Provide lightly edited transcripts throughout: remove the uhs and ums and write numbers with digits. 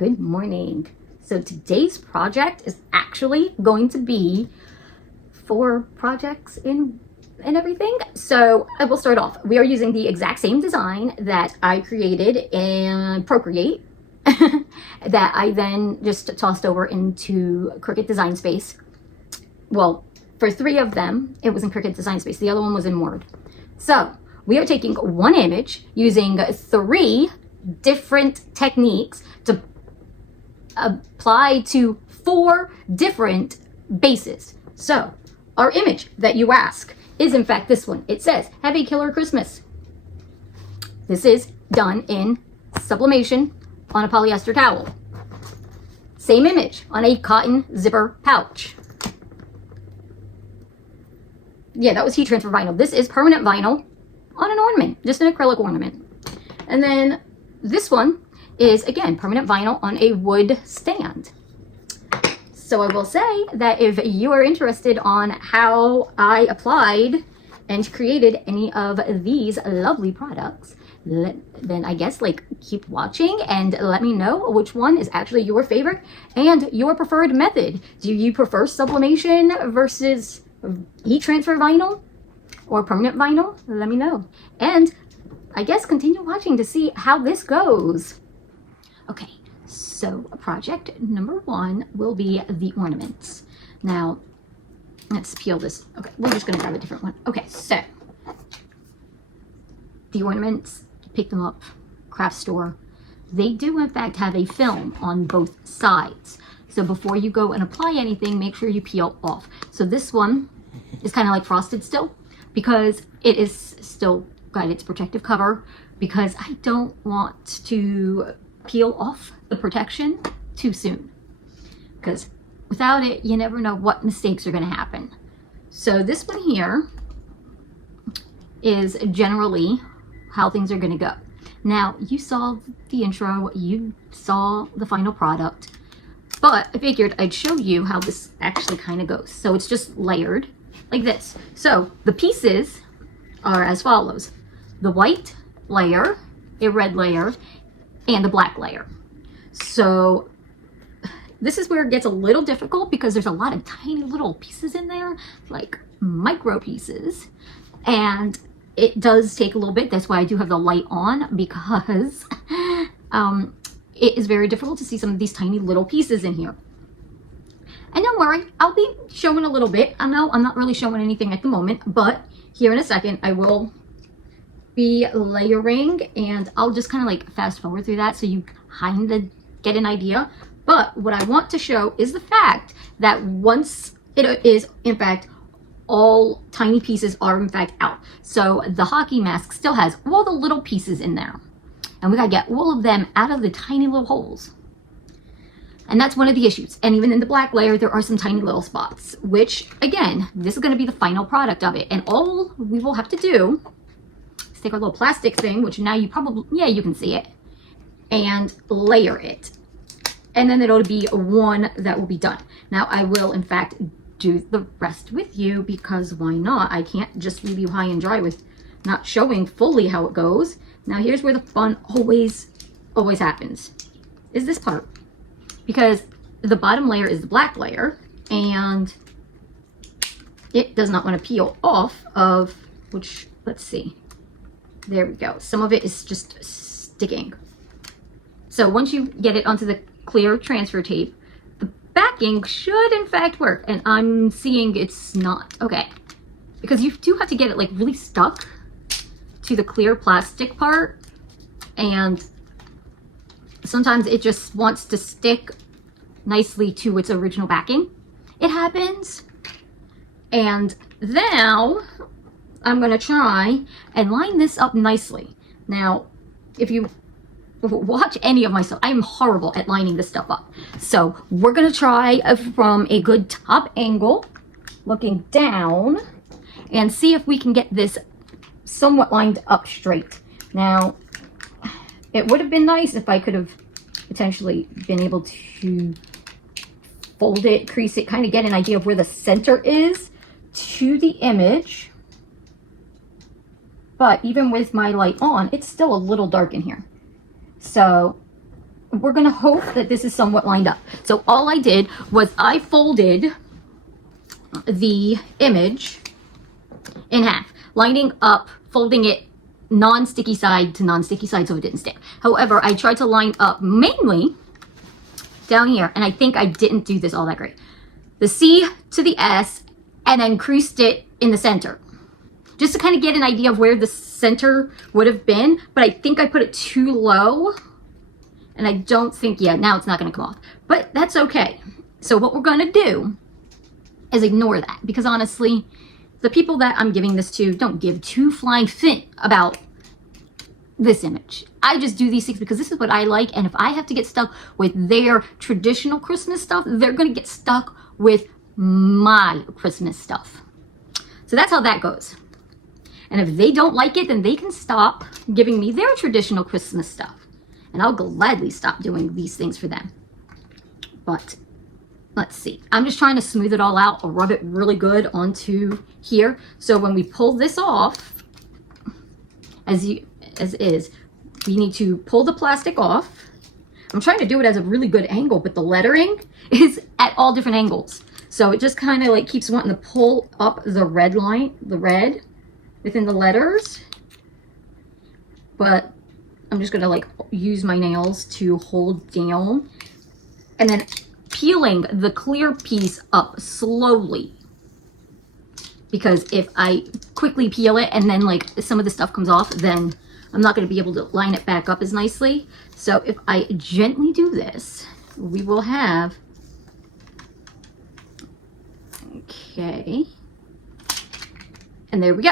Good morning. So today's project is actually going to be 4 projects in everything. So I will start off. We are using the exact same design that I created in Procreate that I then just tossed over into Cricut Design Space. Well, for 3 of them, it was in Cricut Design Space. The other one was in Word. So we are taking one image using 3 different techniques to apply to 4 different bases. So our image that you ask is in fact this one. It says, "Have a killer Christmas." This is done in sublimation on a polyester towel. Same image on a cotton zipper pouch. Yeah, that was heat transfer vinyl. This is permanent vinyl on an ornament, just an acrylic ornament. And then this one is, again, permanent vinyl on a wood stand. So I will say that if you are interested on how I applied and created any of these lovely products, then I guess keep watching and let me know which one is actually your favorite and your preferred method. Do you prefer sublimation versus heat transfer vinyl or permanent vinyl? Let me know. And I guess continue watching to see how this goes. Okay, so project number 1 will be the ornaments. Now, let's peel this. Okay, we're just gonna grab a different one. Okay, so the ornaments, pick them up, craft store. They do in fact have a film on both sides. So before you go and apply anything, make sure you peel off. So this one is kind of like frosted still because it is still got its protective cover, because I don't want to peel off the protection too soon, because without it you never know what mistakes are going to happen. So this one here is generally how things are going to go. Now, you saw the intro, you saw the final product, but I figured I'd show you how this actually kind of goes. So it's just layered like this. So the pieces are as follows: the white layer, a red layer, and the black layer. So this is where it gets a little difficult because there's a lot of tiny little pieces in there, like micro pieces, and it does take a little bit. That's why I do have the light on, because it is very difficult to see some of these tiny little pieces in here. And don't worry, I'll be showing a little bit. I know I'm not really showing anything at the moment, but here in a second I will be layering, and I'll just kind of fast forward through that so you kind of get an idea. But what I want to show is the fact that once it is in fact all tiny pieces are in fact out. So the hockey mask still has all the little pieces in there, and we gotta get all of them out of the tiny little holes. And that's one of the issues. And even in the black layer, there are some tiny little spots, which again, this is gonna be the final product of it. And all we will have to do is take our little plastic thing, which now you probably, yeah, you can see it, and layer it. And then it'll be one that will be done. Now I will in fact do the rest with you, because why not? I can't just leave you high and dry with not showing fully how it goes. Now here's where the fun always happens, is this part. Because the bottom layer is the black layer, and it does not want to peel off of, which, let's see. There we go. Some of it is just sticking. So once you get it onto the clear transfer tape, the backing should in fact work. And I'm seeing it's not. Okay. Because you do have to get it really stuck to the clear plastic part. And sometimes it just wants to stick nicely to its original backing. It happens. And now I'm going to try and line this up nicely. Now, if you watch any of my stuff, I'm horrible at lining this stuff up. So we're going to try from a good top angle, looking down, and see if we can get this somewhat lined up straight. Now, it would have been nice if I could have potentially been able to fold it, crease it, kind of get an idea of where the center is to the image. But even with my light on, it's still a little dark in here. So we're gonna hope that this is somewhat lined up. So all I did was I folded the image in half, lining up, folding it non-sticky side to non-sticky side so it didn't stick. However, I tried to line up mainly down here, and I think I didn't do this all that great. The C to the S, and then creased it in the center, just to kind of get an idea of where the center would have been, but I think I put it too low, and I don't think, yeah, now it's not going to come off, but that's okay. So what we're going to do is ignore that, because honestly, the people that I'm giving this to don't give two flying fit about this image. I just do these things because this is what I like, and if I have to get stuck with their traditional Christmas stuff, they're going to get stuck with my Christmas stuff. So that's how that goes. And if they don't like it, then they can stop giving me their traditional Christmas stuff, and I'll gladly stop doing these things for them. But let's see. I'm just trying to smooth it all out. I'll rub it really good onto here. So when we pull this off, as is, we need to pull the plastic off. I'm trying to do it as a really good angle, but the lettering is at all different angles. So it just kind of like keeps wanting to pull up the red line, the red within the letters. But I'm just gonna like use my nails to hold down, and then peeling the clear piece up slowly, because if I quickly peel it and then like some of the stuff comes off, then I'm not going to be able to line it back up as nicely. So if I gently do this, we will have, okay, and there we go.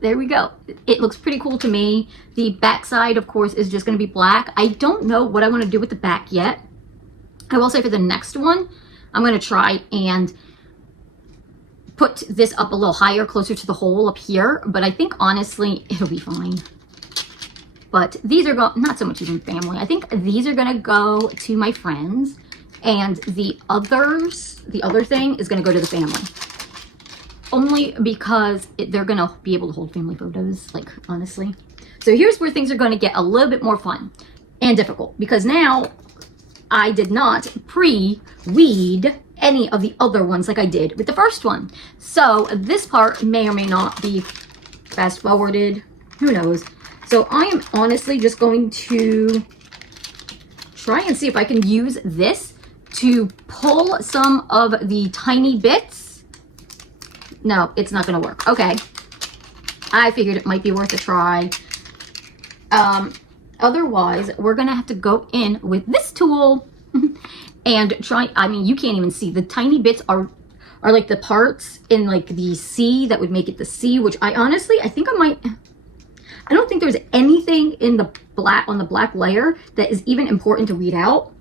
There we go. It looks pretty cool to me. The back side, of course, is just going to be black. I don't know what I want to do with the back yet. I will say for the next one, I'm going to try and put this up a little higher, closer to the hole up here. But I think, honestly, it'll be fine. But these are not so much even family. I think these are going to go to my friends. And the other thing is going to go to the family. Only because they're going to be able to hold family photos, like, honestly. So here's where things are going to get a little bit more fun and difficult, because now I did not pre-weed any of the other ones like I did with the first one. So this part may or may not be fast forwarded. Who knows? So I am honestly just going to try and see if I can use this to pull some of the tiny bits. No, it's not going to work. Okay. I figured it might be worth a try. Otherwise, we're going to have to go in with this tool and try. I mean, you can't even see. The tiny bits are like the parts in like the C that would make it the C, which I think I don't think there's anything in the black, on the black layer, that is even important to weed out.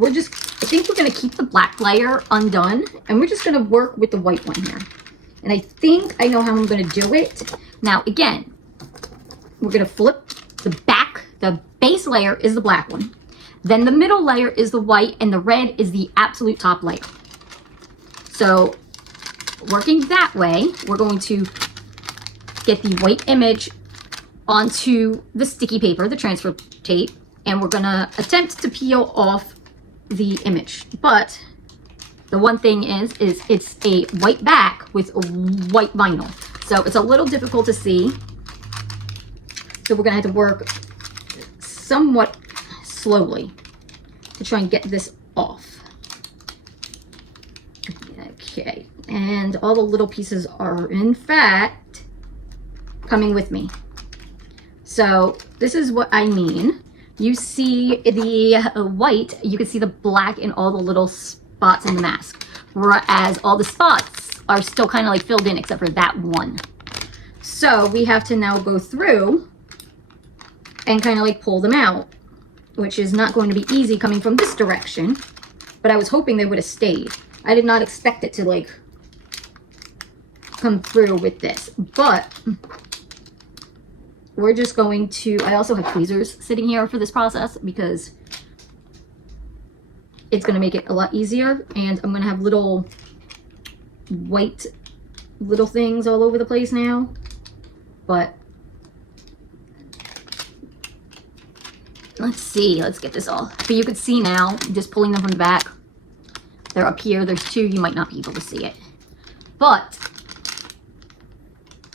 I think we're going to keep the black layer undone, and we're just going to work with the white one here. And I think I know how I'm going to do it. Now, again, we're going to flip the back. The base layer is the black one. Then the middle layer is the white, and the red is the absolute top layer. So, working that way, we're going to get the white image onto the sticky paper, the transfer tape, and we're going to attempt to peel off the image. But the one thing is it's a white back with a white vinyl. So it's a little difficult to see. So we're going to have to work somewhat slowly to try and get this off. Okay. And all the little pieces are, in fact, coming with me. So this is what I mean. You see the white, you can see the black in all the little spots in the mask, whereas all the spots are still kind of like filled in except for that one. So we have to now go through and kind of like pull them out, which is not going to be easy coming from this direction, but I was hoping they would have stayed. I did not expect it to like come through with this, but we're just going to, I also have tweezers sitting here for this process because it's going to make it a lot easier, and I'm going to have little white little things all over the place now, but let's see, let's get this all. But you could see now, just pulling them from the back. They're up here. There's two. You might not be able to see it. But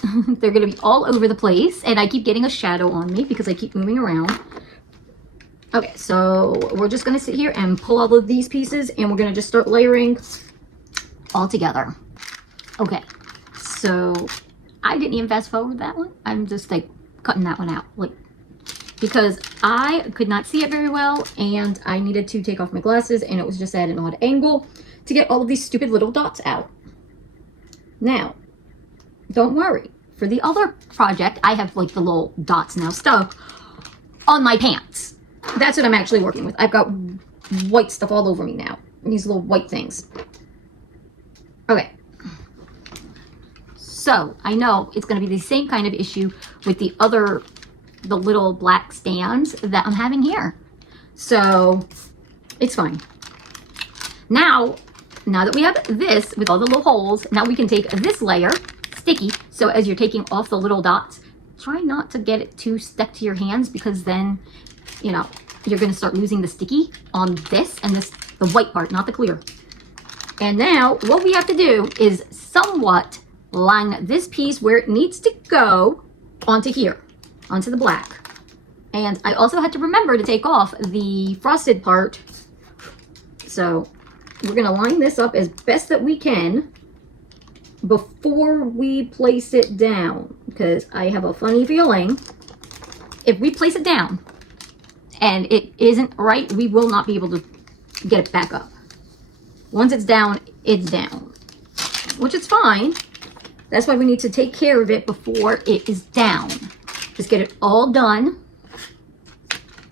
they're going to be all over the place. And I keep getting a shadow on me because I keep moving around. Okay, so we're just going to sit here and pull all of these pieces. And we're going to just start layering all together. Okay, so I didn't even fast forward that one. I'm just like cutting that one out. Like, because I could not see it very well and I needed to take off my glasses and it was just at an odd angle to get all of these stupid little dots out. Now, don't worry. For the other project, I have like the little dots now stuck on my pants. That's what I'm actually working with. I've got white stuff all over me now. These little white things. Okay. So, I know it's going to be the same kind of issue with the little black stands that I'm having here. So, it's fine. Now that we have this with all the little holes, now we can take this layer, sticky, so as you're taking off the little dots, try not to get it too stuck to your hands because then, you know, you're going to start losing the sticky on this and this, the white part, not the clear. And now what we have to do is somewhat line this piece where it needs to go onto here, onto the black. And I also had to remember to take off the frosted part. So we're going to line this up as best that we can before we place it down. Because I have a funny feeling if we place it down and it isn't right, we will not be able to get it back up. Once it's down, which is fine. That's why we need to take care of it before it is down. Just get it all done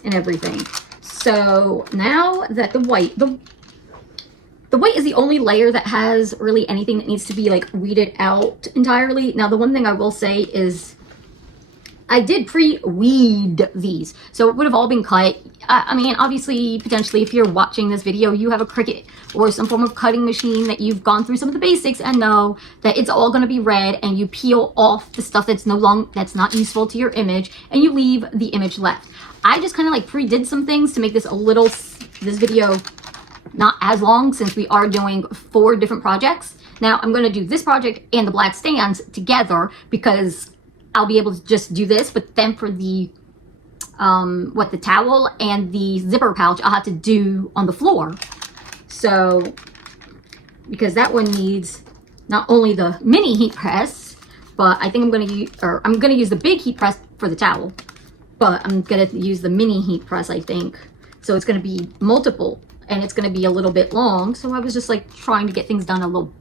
and everything. So now that the white is the only layer that has really anything that needs to be like weeded out entirely. Now the one thing I will say is I did pre-weed these, so it would have all been cut. I mean, obviously, potentially, if you're watching this video, you have a Cricut or some form of cutting machine that you've gone through some of the basics and know that it's all going to be red, and you peel off the stuff that's that's not useful to your image, and you leave the image left. I just kind of like pre-did some things to make this this video not as long since we are doing 4 different projects. Now, I'm going to do this project and the black stands together because I'll be able to just do this, but then for the the towel and the zipper pouch, I'll have to do on the floor. So, because that one needs not only the mini heat press, but I think I'm going to use the big heat press for the towel, but I'm going to use the mini heat press, I think. So it's going to be multiple, and it's going to be a little bit long. So I was just like trying to get things done a little,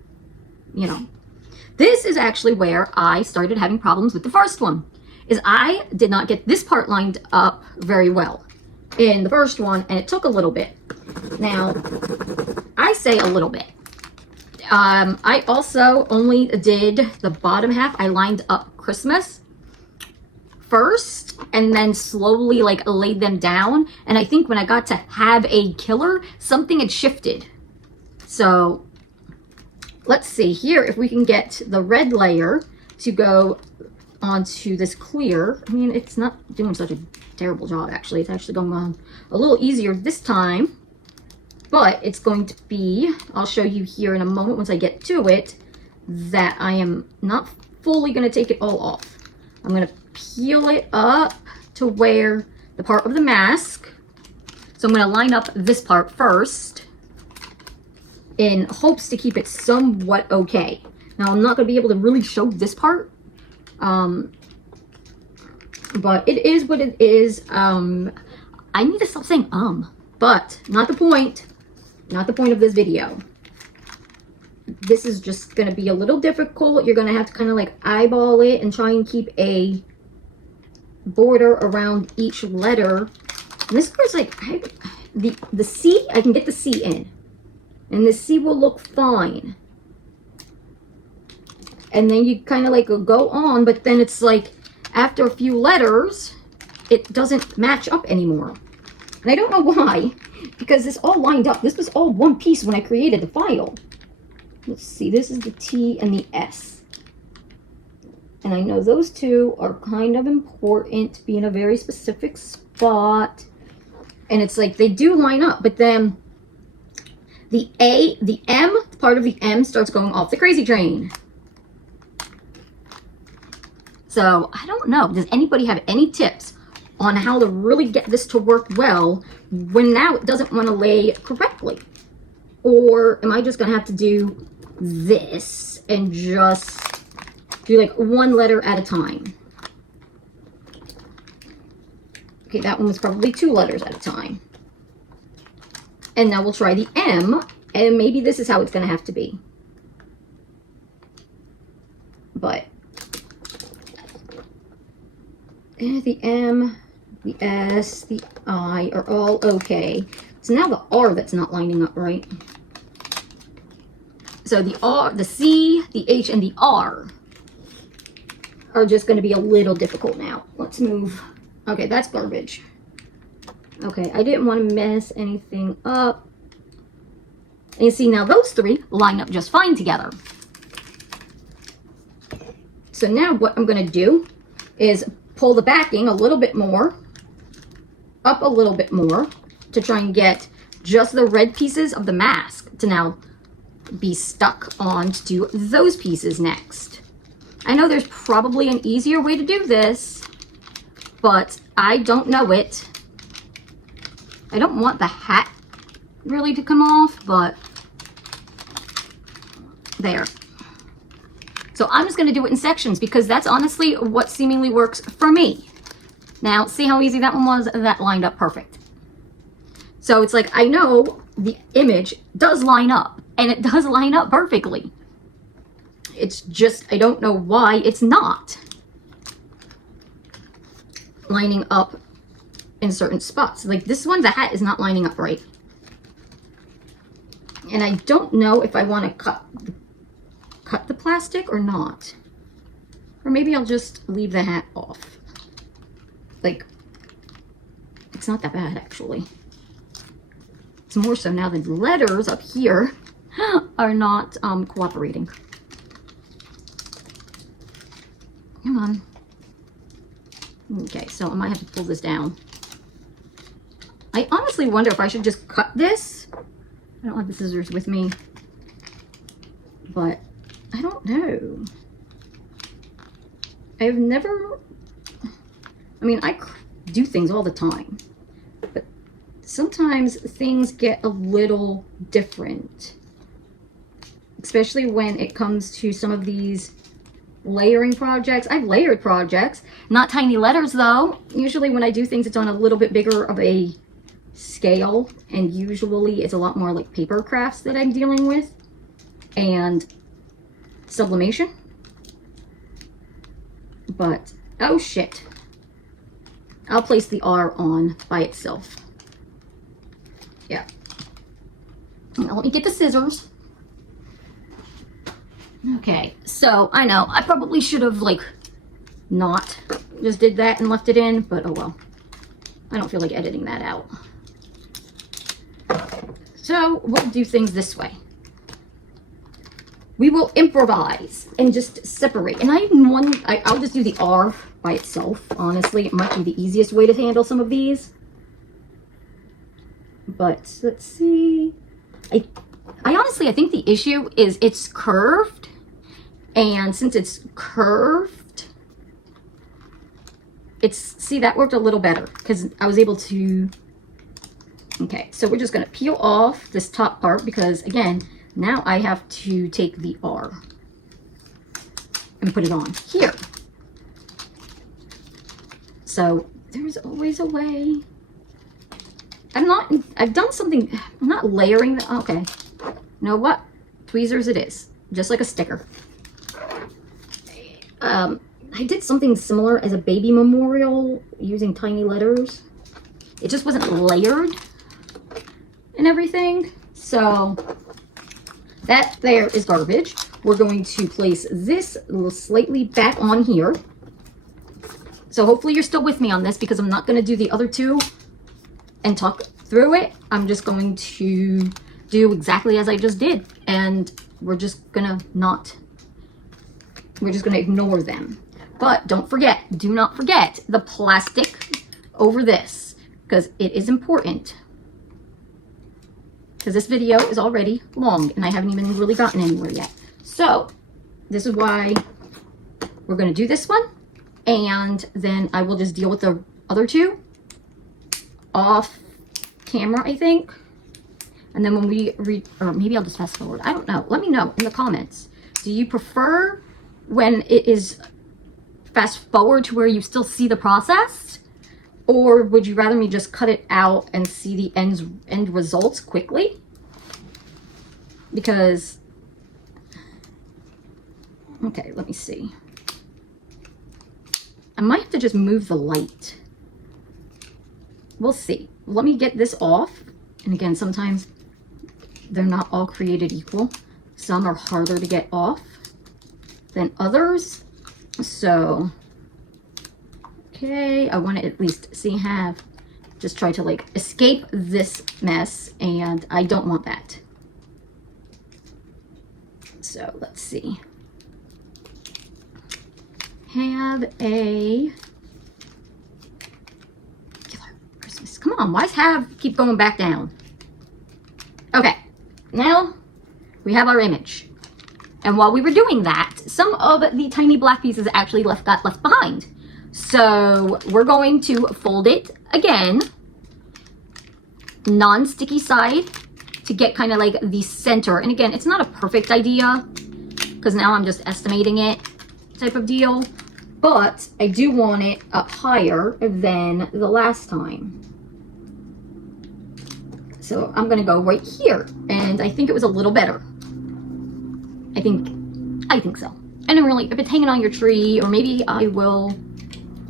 you know. This is actually where I started having problems with the first one, is I did not get this part lined up very well in the first one, and it took a little bit. Now, I say a little bit. I also only did the bottom half. I lined up Christmas first, and then slowly like laid them down. And I think when I got to Have a Killer, something had shifted. So let's see here if we can get the red layer to go onto this clear. I mean, it's not doing such a terrible job, actually. It's actually going on a little easier this time. But it's going to be, I'll show you here in a moment once I get to it, that I am not fully going to take it all off. I'm going to peel it up to where the part of the mask. So I'm going to line up this part first in hopes to keep it somewhat okay. Now, I'm not going to be able to really show this part, but it is what it is. I need to stop saying but not the point. Not the point of this video. This is just going to be a little difficult. You're going to have to kind of like eyeball it and try and keep a border around each letter. And this is like, the C, I can get the C in. And the C will look fine. And then you kind of like go on, but then it's like after a few letters, it doesn't match up anymore. And I don't know why, because this all lined up. This was all one piece when I created the file. Let's see, this is the T and the S. And I know those two are kind of important to be in a very specific spot. And it's like they do line up, but then the part of the M starts going off the crazy train. So I don't know. Does anybody have any tips on how to really get this to work well when now it doesn't want to lay correctly? Or am I just going to have to do this and just do like one letter at a time? Okay, that one was probably 2 letters at a time. And now we'll try the M, and maybe this is how it's going to have to be. But the M, the S, the I are all okay. It's now the R that's not lining up right. So the R, the C, the H, and the R are just going to be a little difficult now. Let's move. Okay, that's garbage. Okay, I didn't want to mess anything up. And you see now those 3 line up just fine together. So now what I'm going to do is pull the backing a little bit more, up a little bit more, to try and get just the red pieces of the mask to now be stuck onto those pieces next. I know there's probably an easier way to do this, but I don't know it. I don't want the hat really to come off, but there. So I'm just going to do it in sections because that's honestly what seemingly works for me. Now, see how easy that one was? That lined up perfect. So it's like, I know the image does line up, and it does line up perfectly. It's just, I don't know why it's not lining up in certain spots. Like this one, the hat is not lining up right. And I don't know if I want to cut the plastic or not. Or maybe I'll just leave the hat off. Like, it's not that bad actually. It's more so now the letters up here are not cooperating. Come on. Okay, so I might have to pull this down. I honestly wonder if I should just cut this. I don't have the scissors with me, but I don't know. I've never, I mean, I do things all the time, but sometimes things get a little different, especially when it comes to some of these layering projects. I've layered projects, not tiny letters though. Usually when I do things, it's on a little bit bigger of a scale, and usually it's a lot more like paper crafts that I'm dealing with and sublimation. But oh shit, I'll place the R on by itself. Yeah, now let me get the scissors. Okay, so I know I probably should have like not just did that and left it in, but oh well, I don't feel like editing that out. So we'll do things this way. We will improvise and just separate. And I'll just do the R by itself. Honestly, it might be the easiest way to handle some of these. But let's see. I honestly, I think the issue is it's curved. And since it's curved, see, that worked a little better because I was able to. Okay, so we're just going to peel off this top part because, again, now I have to take the R and put it on here. So there's always a way. I've done something, I'm not layering the, okay. You know what? Tweezers it is, just like a sticker. I did something similar as a baby memorial using tiny letters. It just wasn't layered and everything. So that there is garbage. We're going to place this a little slightly back on here. So hopefully you're still with me on this because I'm not going to do the other two and talk through it. I'm just going to do exactly as I just did. And we're just going to ignore them. But don't forget, do not forget the plastic over this. because it is important. Because this video is already long and I haven't even really gotten anywhere yet. So this is why we're going to do this one. And then I will just deal with the other two off camera, I think. And then when we read, or maybe I'll just fast forward. I don't know. Let me know in the comments. Do you prefer when it is fast forward to where you still see the process? Or would you rather me just cut it out and see the end results quickly? Because, okay, let me see. I might have to just move the light. We'll see. Let me get this off. And again, sometimes they're not all created equal. Some are harder to get off than others. So, okay, I want to at least just try to like escape this mess, and I don't want that. So let's see. Have a Christmas. Come on, why does keep going back down? Okay, now we have our image. And while we were doing that, some of the tiny black pieces actually got left behind. So we're going to fold it again, non-sticky side, to get kind of like the center. And again, it's not a perfect idea because now I'm just estimating it type of deal, but I do want it up higher than the last time. So I'm gonna go right here, and I think it was a little better. I think so. And then really, if it's hanging on your tree, or maybe I will,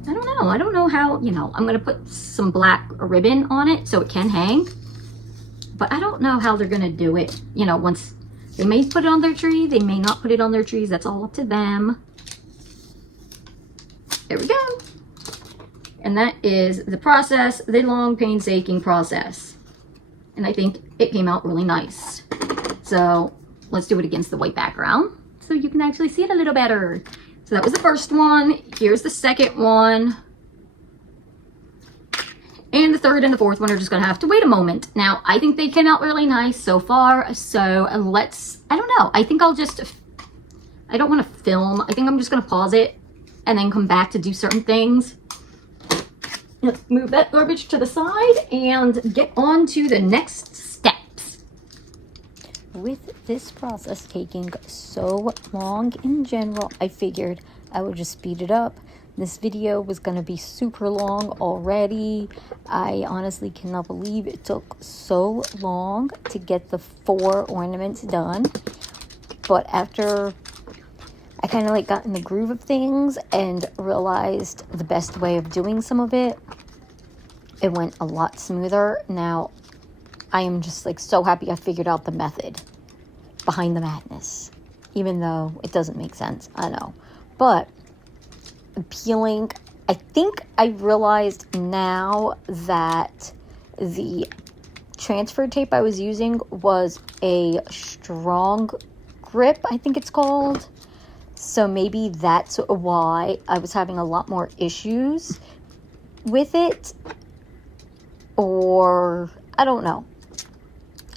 I don't know how, I'm gonna put some black ribbon on it so it can hang, but I don't know how they're gonna do it. Once they may put it on their tree, they may not put it on their trees. That's all up to them. There we go. And that is the process, the long, painstaking process. And I think it came out really nice. So let's do it against the white background so you can actually see it a little better. So that was the first one. Here's the second one. And the third and the fourth one are just gonna have to wait a moment. Now, I think they came out really nice so far. So I don't know. I think I don't wanna film. I think I'm just gonna pause it and then come back to do certain things. Let's move that garbage to the side and get on to the next steps. With this process taking so long in general, I figured I would just speed it up. This video was going to be super long already. I honestly cannot believe it took so long to get the 4 ornaments done. But after I kind of got in the groove of things and realized the best way of doing some of it, it went a lot smoother. Now, I am just so happy I figured out the method behind the madness, even though it doesn't make sense, I know. But peeling, I think I realized now that the transfer tape I was using was a strong grip, I think it's called. So maybe that's why I was having a lot more issues with it. Or, I don't know.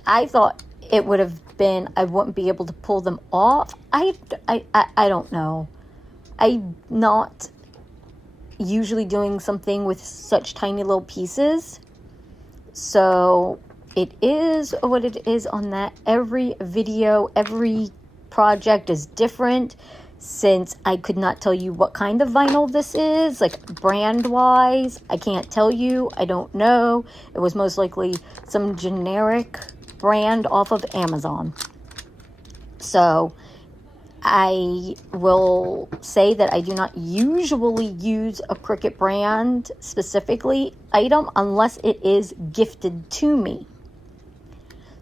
I thought it would have been, I wouldn't be able to pull them off. I don't know. I'm not usually doing something with such tiny little pieces. So it is what it is on that. Every video, every project is different. Since I could not tell you what kind of vinyl this is, brand-wise, I can't tell you. I don't know. It was most likely some generic brand off of Amazon. So I will say that I do not usually use a Cricut brand specifically item unless it is gifted to me.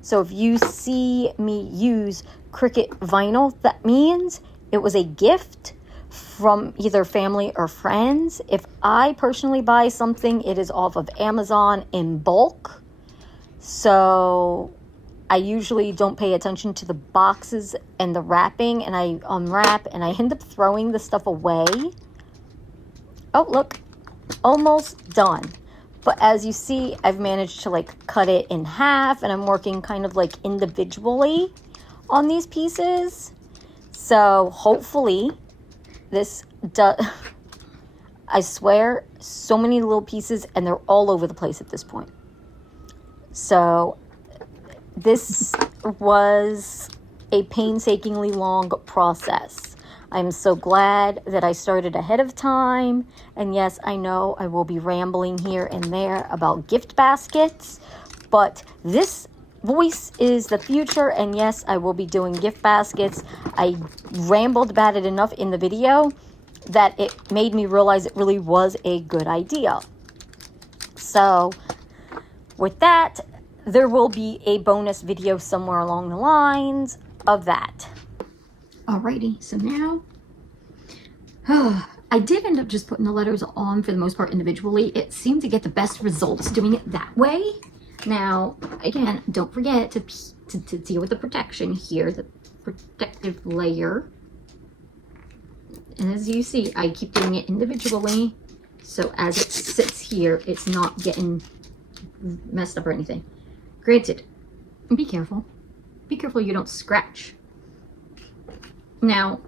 So if you see me use Cricut vinyl, that means it was a gift from either family or friends. If I personally buy something, it is off of Amazon in bulk. So I usually don't pay attention to the boxes and the wrapping, and I unwrap and I end up throwing the stuff away. Oh, look, almost done. But as you see, I've managed to like cut it in half, and I'm working kind of like individually on these pieces. So hopefully this does, I swear, so many little pieces, and they're all over the place at this point. So this was a painstakingly long process. I'm so glad that I started ahead of time. And yes, I know I will be rambling here and there about gift baskets, but this voice is the future. And yes, I will be doing gift baskets. I rambled about it enough in the video that it made me realize it really was a good idea. So with that, there will be a bonus video somewhere along the lines of that. Alrighty, so now, I did end up just putting the letters on for the most part individually. It seemed to get the best results doing it that way. Now, again, don't forget to deal with the protection here, the protective layer. And as you see, I keep doing it individually, so as it sits here, it's not getting messed up or anything. Granted, be careful. Be careful you don't scratch. Now,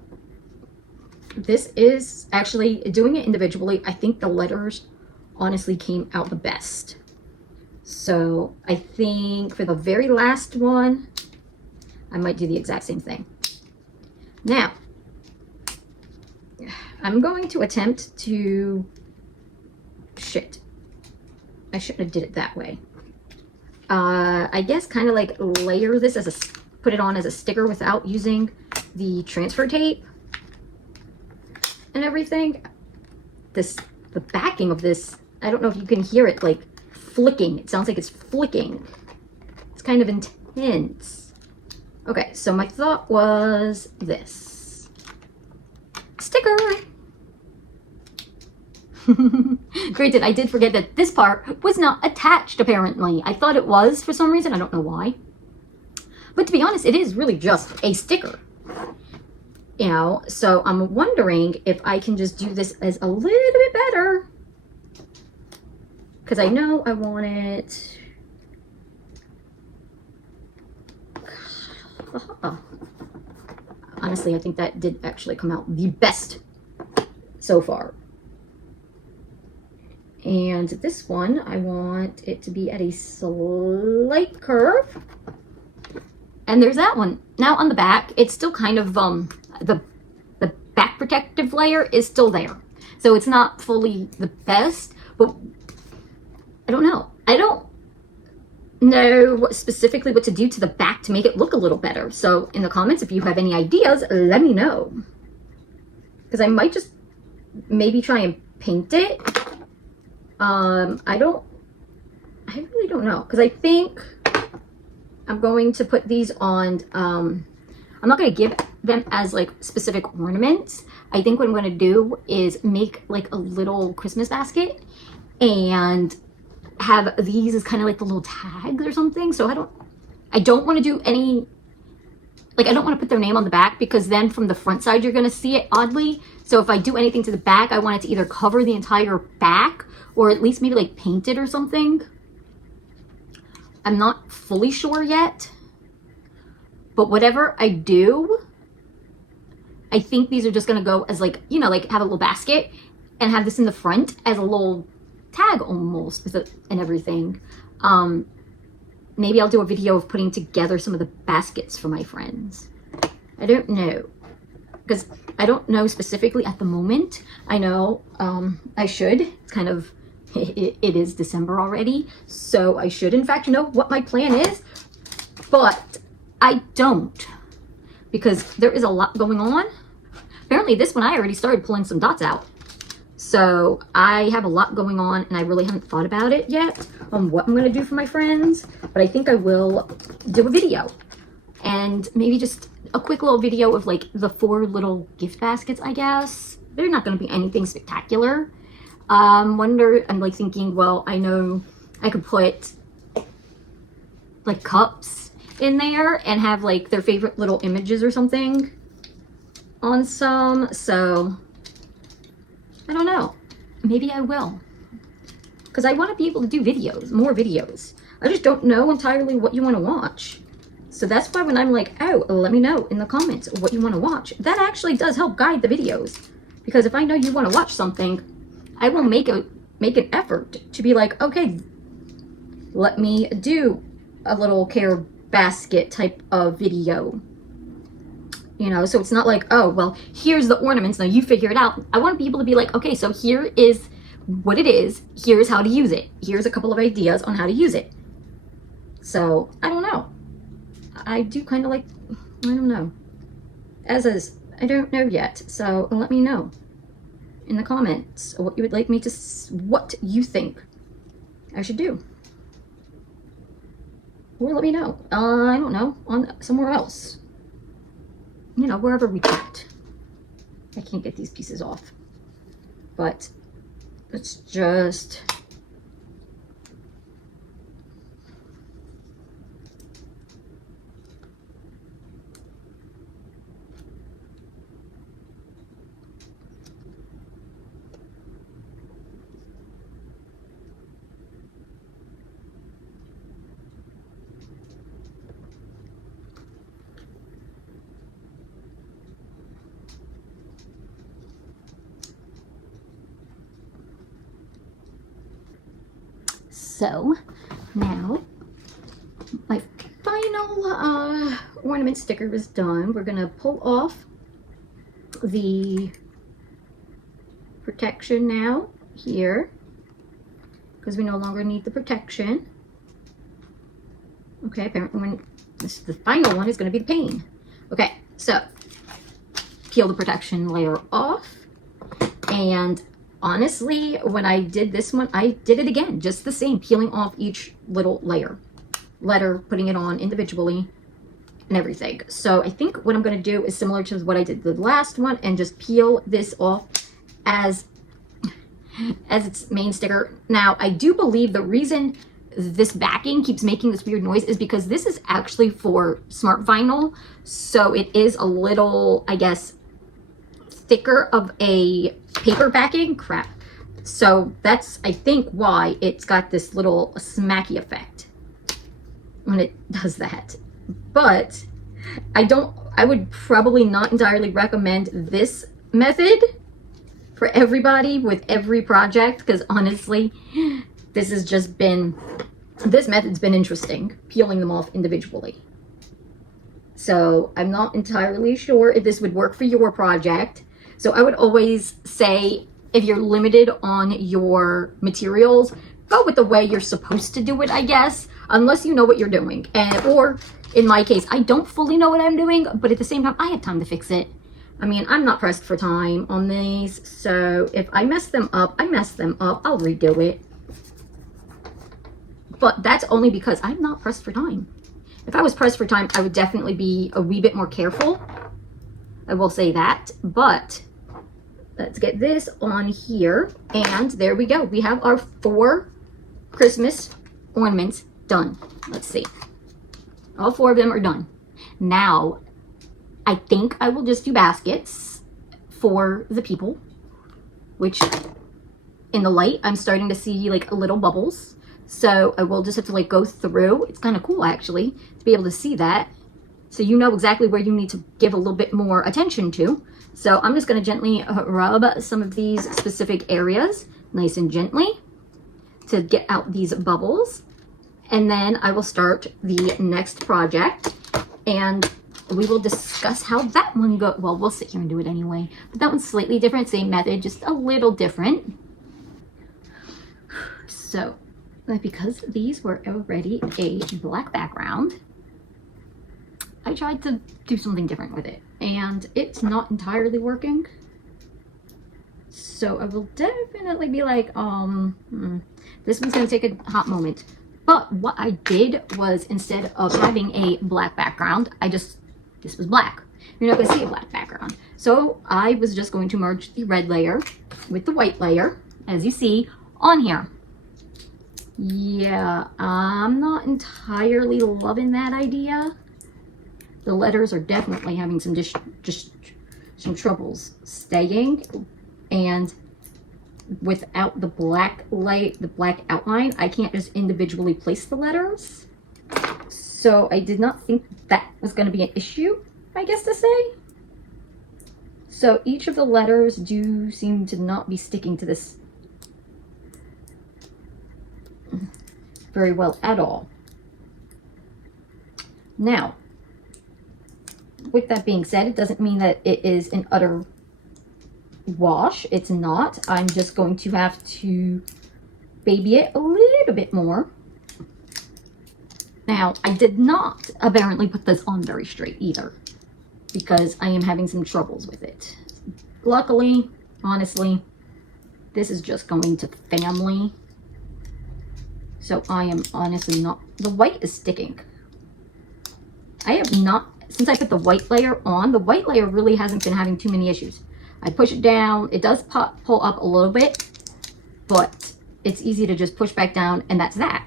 this is actually, doing it individually, I think the letters honestly came out the best. So I think for the very last one, I might do the exact same thing. Now, I'm going to attempt to, I shouldn't have did it that way. I guess kind of like layer this as a, put it on as a sticker without using the transfer tape and everything. The backing of this, I don't know if you can hear it like flicking. It sounds like it's flicking. It's kind of intense. Okay, so my thought was this. Sticker! Granted, I did forget that this part was not attached, apparently. I thought it was for some reason. I don't know why. But to be honest, it is really just a sticker. You know, so I'm wondering if I can just do this as a little bit better. Because I know I want it... Honestly, I think that did actually come out the best so far. And this one, I want it to be at a slight curve. And there's that one. Now on the back, it's still kind of, the back protective layer is still there. So it's not fully the best, but I don't know. I don't know specifically what to do to the back to make it look a little better. So in the comments, if you have any ideas, let me know. Because I might just maybe try and paint it. I really don't know, because I think I'm going to put these on, I'm not going to give them as like specific ornaments. I think what I'm going to do is make like a little Christmas basket and have these as kind of like the little tags or something. So I don't want to do any, like I don't want to put their name on the back, because then from the front side you're going to see it oddly. So if I do anything to the back, I want it to either cover the entire back or at least maybe like paint it or something. I'm not fully sure yet, but whatever I do, I think these are just gonna go as like, you know, like have a little basket and have this in the front as a little tag almost with it and everything. Maybe I'll do a video of putting together some of the baskets for my friends. I don't know, because I don't know specifically at the moment. I know I should. It's kind of, it is December already, so I should in fact know what my plan is, but I don't, because there is a lot going on. Apparently this one I already started pulling some dots out, so I have a lot going on and I really haven't thought about it yet on what I'm going to do for my friends, but I think I will do a video and maybe just a quick little video of like the 4 little gift baskets, I guess. They're not going to be anything spectacular. I'm like thinking, well, I know I could put like cups in there and have like their favorite little images or something on some. So I don't know, maybe I will. because I want to be able to do videos, more videos. I just don't know entirely what you want to watch. So that's why when I'm like, oh, let me know in the comments what you want to watch, that actually does help guide the videos. Because if I know you want to watch something, I will make an effort to be like, okay, let me do a little care basket type of video. You know, so it's not like, oh, well, here's the ornaments, now you figure it out. I want to be able to be like, okay, so here is what it is, here's how to use it, here's a couple of ideas on how to use it. So I don't know, I do kind of like, I don't know, I don't know yet. So let me know in the comments what you would like me to, what you think I should do, or let me know, I don't know, on somewhere else, you know, wherever we chat. I can't get these pieces off, but it's just, so now my final ornament sticker is done. We're gonna pull off the protection now here, because we no longer need the protection. Okay, apparently when this is the final one is going to be the pain. Okay, so peel the protection layer off, and honestly, when I did this one, I did it again, just the same, peeling off each little letter, putting it on individually and everything. So I think what I'm going to do is similar to what I did the last one, and just peel this off as its main sticker. Now, I do believe the reason this backing keeps making this weird noise is because this is actually for smart vinyl, so it is a little, I guess, thicker of a paper backing. Crap. So that's, I think, why it's got this little smacky effect when it does that. But I would probably not entirely recommend this method for everybody with every project, because honestly, this method's been interesting, peeling them off individually. So I'm not entirely sure if this would work for your project. So I would always say, if you're limited on your materials, go with the way you're supposed to do it, I guess, unless you know what you're doing. Or in my case, I don't fully know what I'm doing, but at the same time, I have time to fix it. I mean, I'm not pressed for time on these, so if I mess them up, I mess them up. I'll redo it. But that's only because I'm not pressed for time. If I was pressed for time, I would definitely be a wee bit more careful. I will say that. But let's get this on here. And there we go. We have our 4 Christmas ornaments done. Let's see. All 4 of them are done. Now, I think I will just do baskets for the people, which in the light, I'm starting to see like little bubbles. So I will just have to like go through. It's kind of cool actually to be able to see that. So you know exactly where you need to give a little bit more attention to. So I'm just going to gently rub some of these specific areas nice and gently to get out these bubbles. And then I will start the next project, and we will discuss how that one goes. Well, we'll sit here and do it anyway. But that one's slightly different, same method, just a little different. So, because these were already a black background, I tried to do something different with it, and it's not entirely working. So I will definitely be like, this one's gonna take a hot moment. But what I did was, instead of having a black background, this was black. You're not gonna see a black background. So I was just going to merge the red layer with the white layer, as you see on here. Yeah, I'm not entirely loving that idea. The letters are definitely having some troubles staying, and without the black light, the black outline, I can't just individually place the letters. So I did not think that was going to be an issue, I guess to say. So each of the letters do seem to not be sticking to this very well at all. Now, with that being said, it doesn't mean that it is an utter wash. It's not. I'm just going to have to baby it a little bit more. Now, I did not apparently put this on very straight either, because I am having some troubles with it. Luckily, honestly, this is just going to family. So I am honestly not, the white is sticking. I have not, since I put the white layer on, the white layer really hasn't been having too many issues. I push it down, it does pull up a little bit, but it's easy to just push back down, and that's that.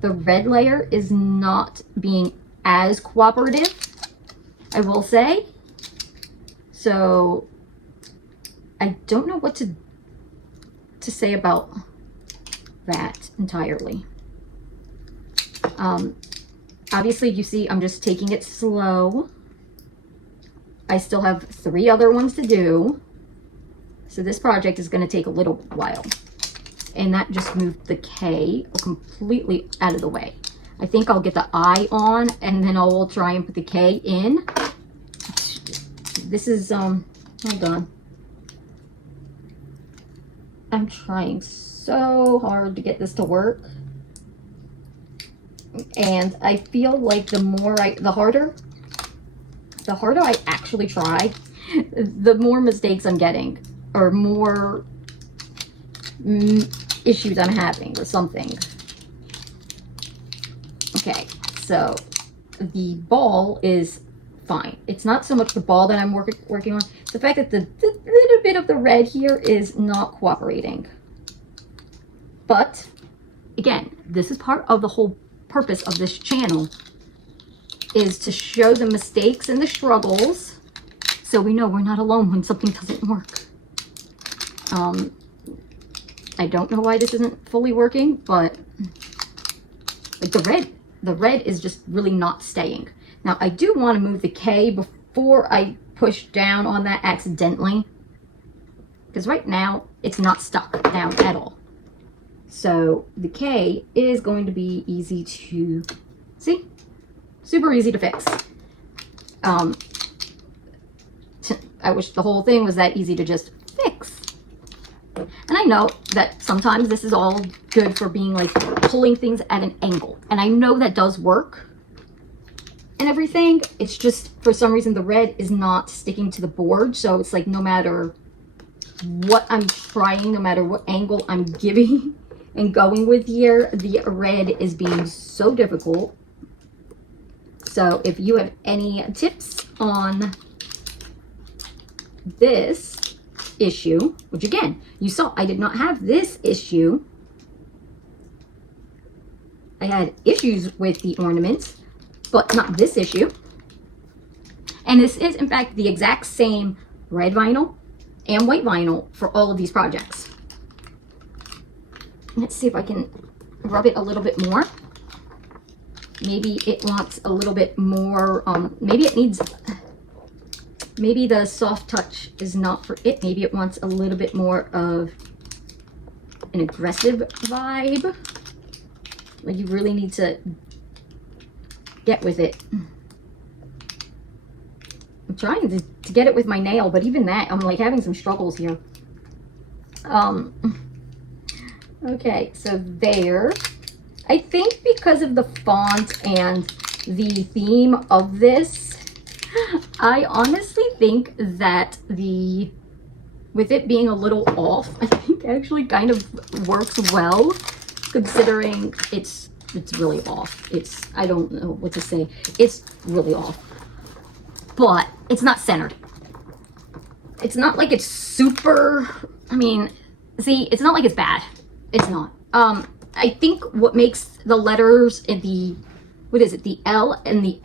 The red layer is not being as cooperative, I will say. So I don't know what to say about that entirely. Obviously, you see, I'm just taking it slow. I still have 3 other ones to do. So this project is going to take a little while. And that just moved the K completely out of the way. I think I'll get the I on, and then I will try and put the K in. This is, hold on. I'm trying so hard to get this to work. And I feel like the harder I actually try, the more mistakes I'm getting, or more issues I'm having or something. Okay, so the ball is fine. It's not so much the ball that I'm working on. It's the fact that the little bit of the red here is not cooperating. But again, this is part of the whole purpose of this channel, is to show the mistakes and the struggles, so we know we're not alone when something doesn't work. I don't know why this isn't fully working, but like the red is just really not staying. Now I do want to move the K before I push down on that accidentally, because right now it's not stuck down at all. So the K is going to be easy to see, super easy to fix. I wish the whole thing was that easy to just fix. And I know that sometimes this is all good for being like pulling things at an angle. And I know that does work and everything. It's just for some reason the red is not sticking to the board. So it's like no matter what I'm trying, no matter what angle I'm giving and going with here, the red is being so difficult. So if you have any tips on this issue, which again, you saw I did not have this issue. I had issues with the ornaments, but not this issue. And this is in fact the exact same red vinyl and white vinyl for all of these projects. Let's see if I can rub it a little bit more. Maybe it wants a little bit more, maybe it needs, maybe the soft touch is not for it. Maybe it wants a little bit more of an aggressive vibe. Like you really need to get with it. I'm trying to get it with my nail, but even that, I'm like having some struggles here. Okay, so there. I think because of the font and the theme of this, I honestly think that with it being a little off, I think actually kind of works well, considering it's really off. I don't know what to say. It's really off. But it's not centered. It's not like it's super, I mean, see, it's not like it's bad. It's not. I think what makes the letters in the, what is it, the L and the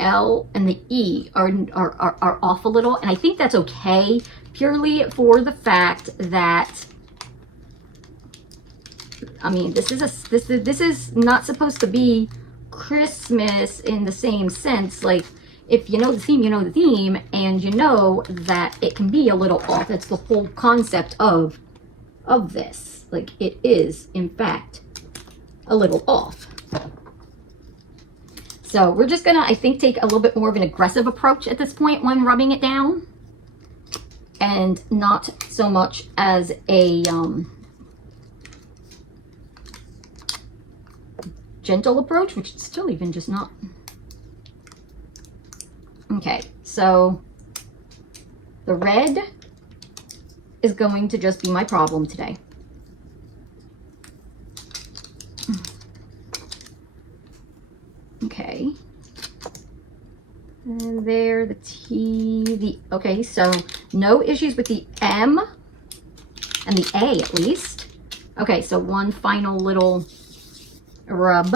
E are off a little, and I think that's okay, purely for the fact that I mean, this is not supposed to be Christmas in the same sense. Like, if you know the theme, you know the theme, and you know that it can be a little off. That's the whole concept of this. Like, it is, in fact, a little off. So we're just gonna, I think, take a little bit more of an aggressive approach at this point when rubbing it down, and not so much as a gentle approach, which is still even just not. Okay, so the red is going to just be my problem today. Okay. And there, the T, okay, so no issues with the M and the A at least. Okay, so one final little rub.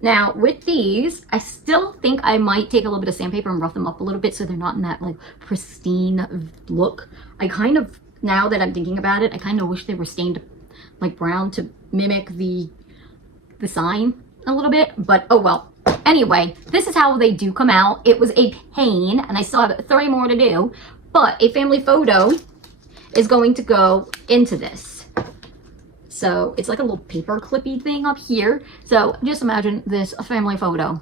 Now with these, I still think I might take a little bit of sandpaper and rough them up a little bit so they're not in that like pristine look. I kind of, now that I'm thinking about it, I kind of wish they were stained like brown to mimic the sign a little bit, but oh well. Anyway, this is how they do come out. It was a pain, and I still have 30 more to do, but a family photo is going to go into this. So it's like a little paper clippy thing up here. So just imagine this, a family photo.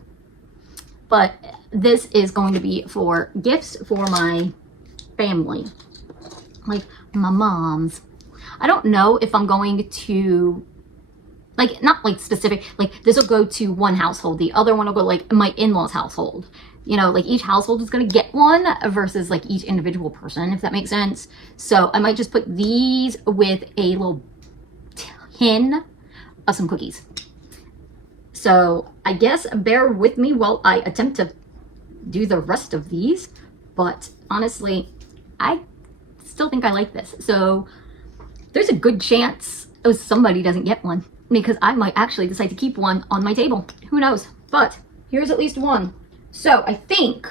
But this is going to be for gifts for my family, like my mom's. I don't know if I'm going to, like, not like specific, like this will go to one household, the other one will go like my in-laws household. You know, like each household is going to get one versus like each individual person, if that makes sense. So I might just put these with a little tin of some cookies. So I guess bear with me while I attempt to do the rest of these. But honestly, I still think I like this. So there's a good chance somebody doesn't get one, because I might actually decide to keep one on my table. Who knows? But here's at least one. So I think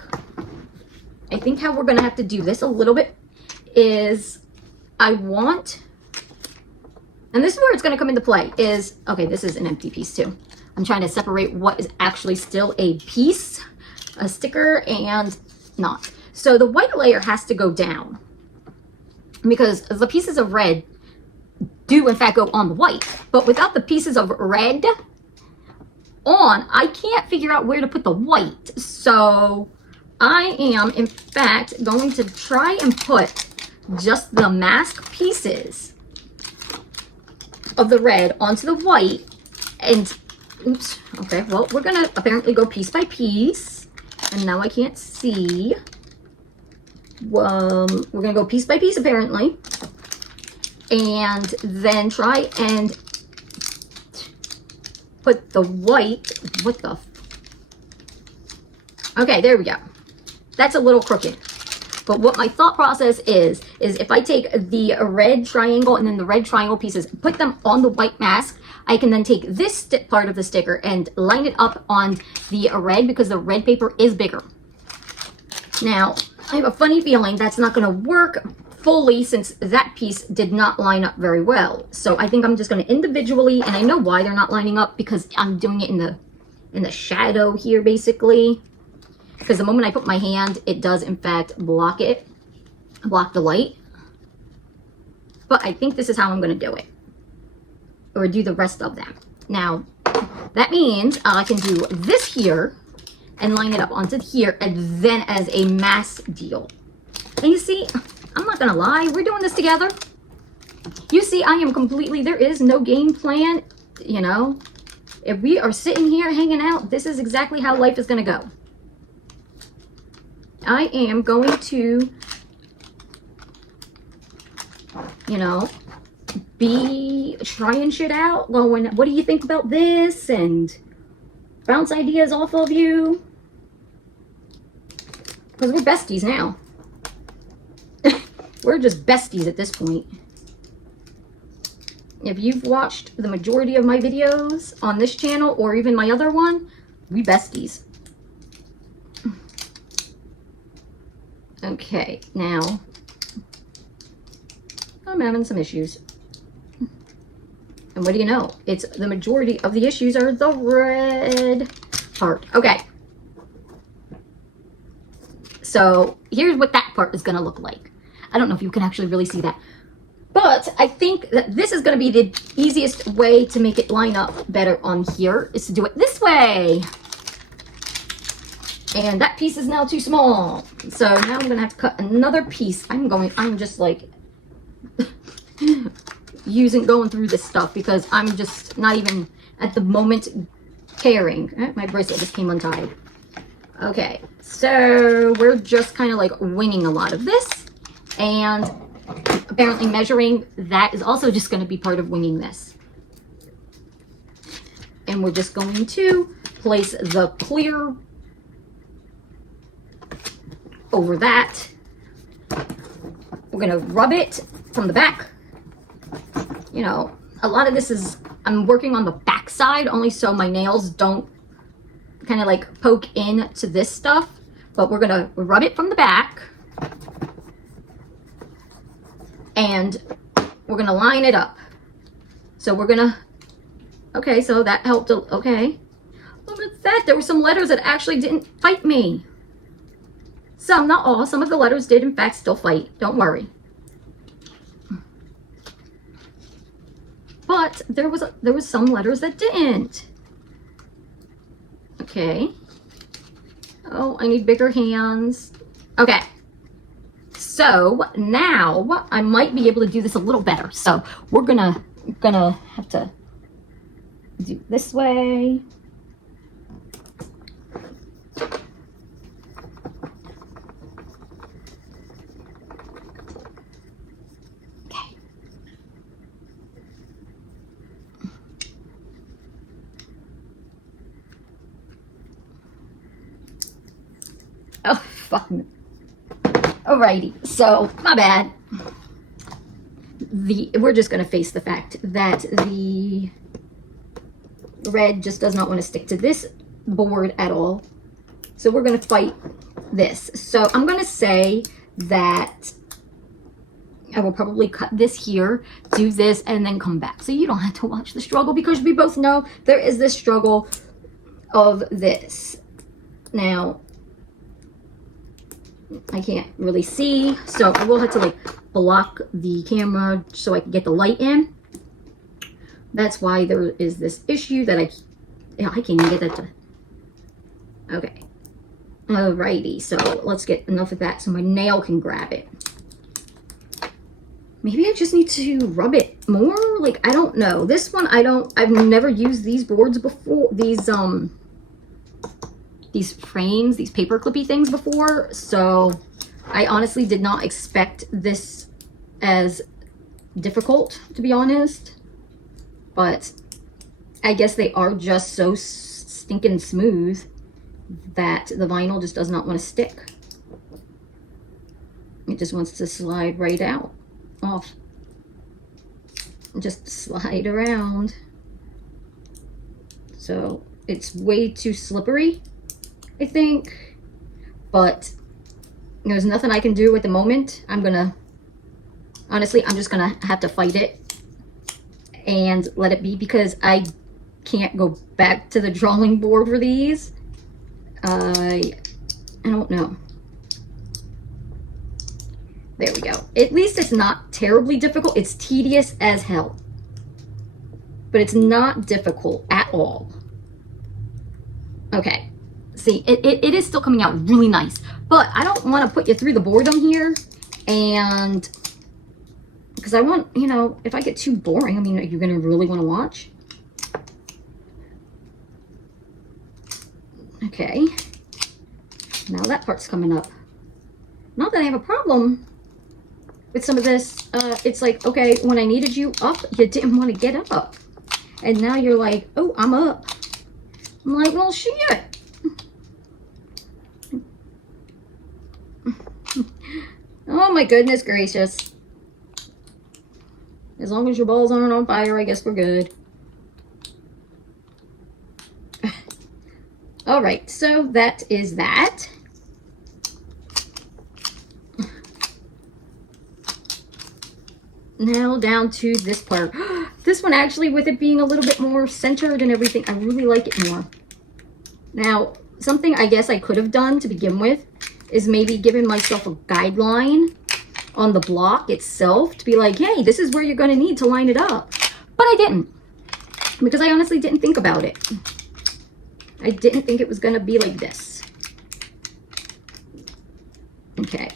how we're gonna have to do this a little bit is I want, and this is where it's gonna come into play, is, okay, this is an empty piece too. I'm trying to separate what is actually still a piece, a sticker, and not. So the white layer has to go down because the pieces of red do in fact go on the white, but without the pieces of red on, I can't figure out where to put the white. So I am in fact going to try and put just the mask pieces of the red onto the white, and oops, okay, well, we're gonna apparently go piece by piece, and now I can't see. We're gonna go piece by piece apparently, and then try and put the white, what the, okay, there we go. That's a little crooked. But what my thought process is if I take the red triangle and then the red triangle pieces, put them on the white mask, I can then take this part of the sticker and line it up on the red, because the red paper is bigger. Now, I have a funny feeling that's not gonna work fully since that piece did not line up very well. So I think I'm just gonna individually, and I know why they're not lining up, because I'm doing it in the shadow here basically. Because the moment I put my hand, it does in fact block the light. But I think this is how I'm gonna do it, or do the rest of them. Now, that means I can do this here and line it up onto here, and then as a mass deal. And you see, I'm not gonna lie, we're doing this together. You see, I am completely, there is no game plan, you know. If we are sitting here hanging out, this is exactly how life is gonna go. I am going to, you know, be trying shit out, going, what do you think about this? And bounce ideas off of you. Because we're besties now. We're just besties at this point. If you've watched the majority of my videos on this channel, or even my other one, we besties. Okay, now I'm having some issues. And what do you know? It's the majority of the issues are the red part. Okay. So here's what that part is going to look like. I don't know if you can actually really see that. But I think that this is going to be the easiest way to make it line up better on here is to do it this way. And that piece is now too small. So now I'm going to have to cut another piece. I'm just like going through this stuff because I'm just not even at the moment caring. My bracelet just came untied. Okay, so we're just kind of like winging a lot of this, and apparently measuring, that is also just going to be part of winging this. And we're just going to place the clear over that. We're going to rub it from the back. You know, a lot of this is, I'm working on the back side only so my nails don't kind of like poke in to this stuff, but we're gonna rub it from the back and we're gonna line it up. So we're gonna, okay, so that helped. Okay, look at that. There were some letters that actually didn't fight me. Some, not all. Some of the letters did in fact still fight. Don't worry. But there was some letters that didn't. Okay. Oh, I need bigger hands. Okay. So now I might be able to do this a little better. So we're gonna have to do this way. Okay. Oh, fuck. Alrighty, so my bad. We're just gonna face the fact that the red just does not want to stick to this board at all. So we're gonna fight this. So I'm gonna say that I will probably cut this here, do this, and then come back. So you don't have to watch the struggle because we both know there is this struggle of this. Now, I can't really see, so I will have to like block the camera so I can get the light in. That's why there is this issue that I can't even get that to. Okay. Alrighty, so let's get enough of that so my nail can grab it. Maybe I just need to rub it more? Like, I don't know. This one, I've never used these boards before. These frames, these paper clippy things before, so I honestly did not expect this as difficult, to be honest, but I guess they are just so stinking smooth that the vinyl just does not want to stick. It just wants to slide right out, off, just slide around. So it's way too slippery, I think, but there's nothing I can do at the moment. Honestly, I'm just gonna have to fight it and let it be because I can't go back to the drawing board for these. I don't know. There we go. At least it's not terribly difficult. It's tedious as hell, but it's not difficult at all. Okay. See, it is still coming out really nice, but I don't want to put you through the boredom here, and because I want, you know, if I get too boring, I mean, are you going to really want to watch? Okay, now that part's coming up. Not that I have a problem with some of this. It's like, okay, when I needed you up, you didn't want to get up, and now you're like, oh, I'm up. I'm like, well, shit. Oh my goodness gracious. As long as your balls aren't on fire, I guess we're good. All right, so that is that. now down to this part. This one actually, with it being a little bit more centered and everything, I really like it more. Now, something I guess I could have done to begin with is maybe given myself a guideline on the block itself to be like, hey, this is where you're going to need to line it up. But I didn't, because I honestly didn't think about it. I didn't think it was going to be like this. Okay.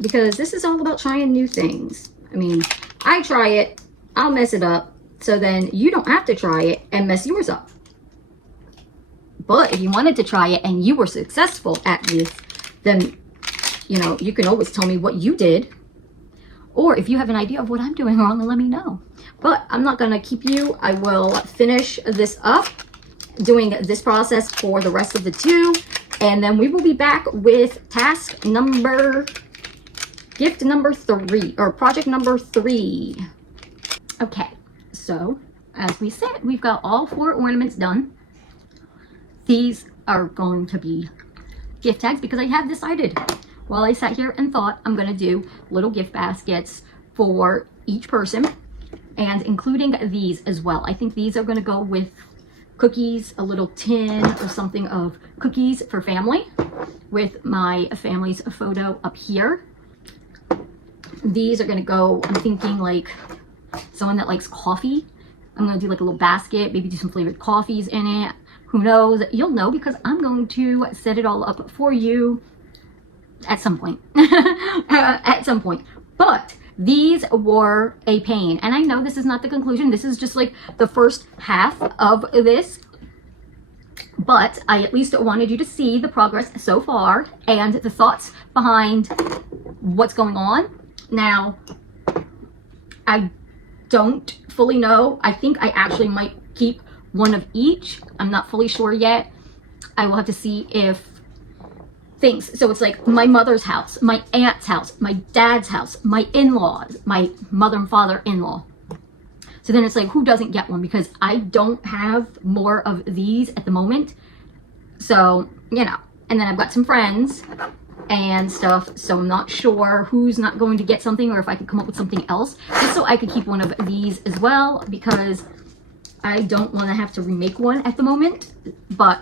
Because this is all about trying new things. I mean, I try it, I'll mess it up, so then you don't have to try it and mess yours up. But if you wanted to try it and you were successful at this, then, you know, you can always tell me what you did. Or if you have an idea of what I'm doing wrong, then let me know. But I'm not going to keep you. I will finish this up, doing this process for the rest of the two. And then we will be back with gift number 3, or project number 3. Okay, so as we said, we've got all 4 ornaments done. These are going to be gift tags because I have decided while I sat here and thought I'm going to do little gift baskets for each person, and including these as well. I think these are going to go with cookies, a little tin or something of cookies for family, with my family's photo up here. These are going to go, I'm thinking like someone that likes coffee. I'm going to do like a little basket, maybe do some flavored coffees in it. Who knows? You'll know because I'm going to set it all up for you at some point. At some point. But these were a pain. And I know this is not the conclusion. This is just like the first half of this. But I at least wanted you to see the progress so far and the thoughts behind what's going on. Now, I don't fully know. I think I actually might keep one of each. I'm not fully sure yet. I will have to see if things, so it's like my mother's house, my aunt's house, my dad's house, my in-laws, my mother and father-in-law. So then it's like, who doesn't get one? Because I don't have more of these at the moment. So, you know, and then I've got some friends and stuff, so I'm not sure who's not going to get something, or if I could come up with something else, just so I could keep one of these as well, because I don't want to have to remake one at the moment. But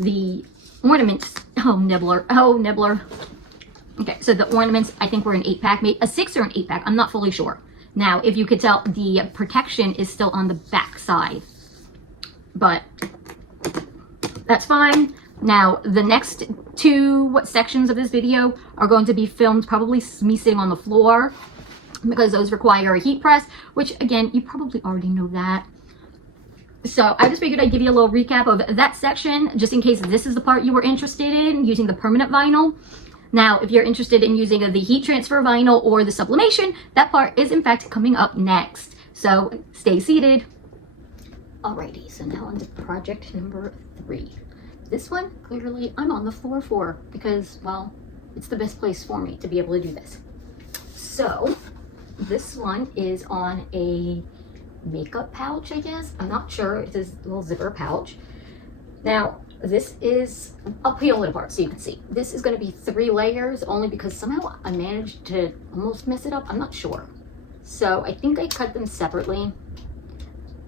the ornaments, oh nibbler. Okay, so the ornaments, I think were an 8-pack, maybe a 6 or an 8-pack, I'm not fully sure. Now, if you could tell, the protection is still on the back side, but that's fine. Now, the next 2 sections of this video are going to be filmed probably me sitting on the floor, because those require a heat press, which again, you probably already know that. So I just figured I'd give you a little recap of that section, just in case this is the part you were interested in, using the permanent vinyl. Now, if you're interested in using the heat transfer vinyl or the sublimation, that part is in fact coming up next. So stay seated. Alrighty, so now on to project number 3. This one, clearly, I'm on the floor for, because, well, it's the best place for me to be able to do this. So, this one is on a makeup pouch, I guess. I'm not sure. It's this little zipper pouch. Now, this is, I'll peel it apart so you can see. This is going to be 3 layers, only because somehow I managed to almost mess it up. I'm not sure. So, I think I cut them separately.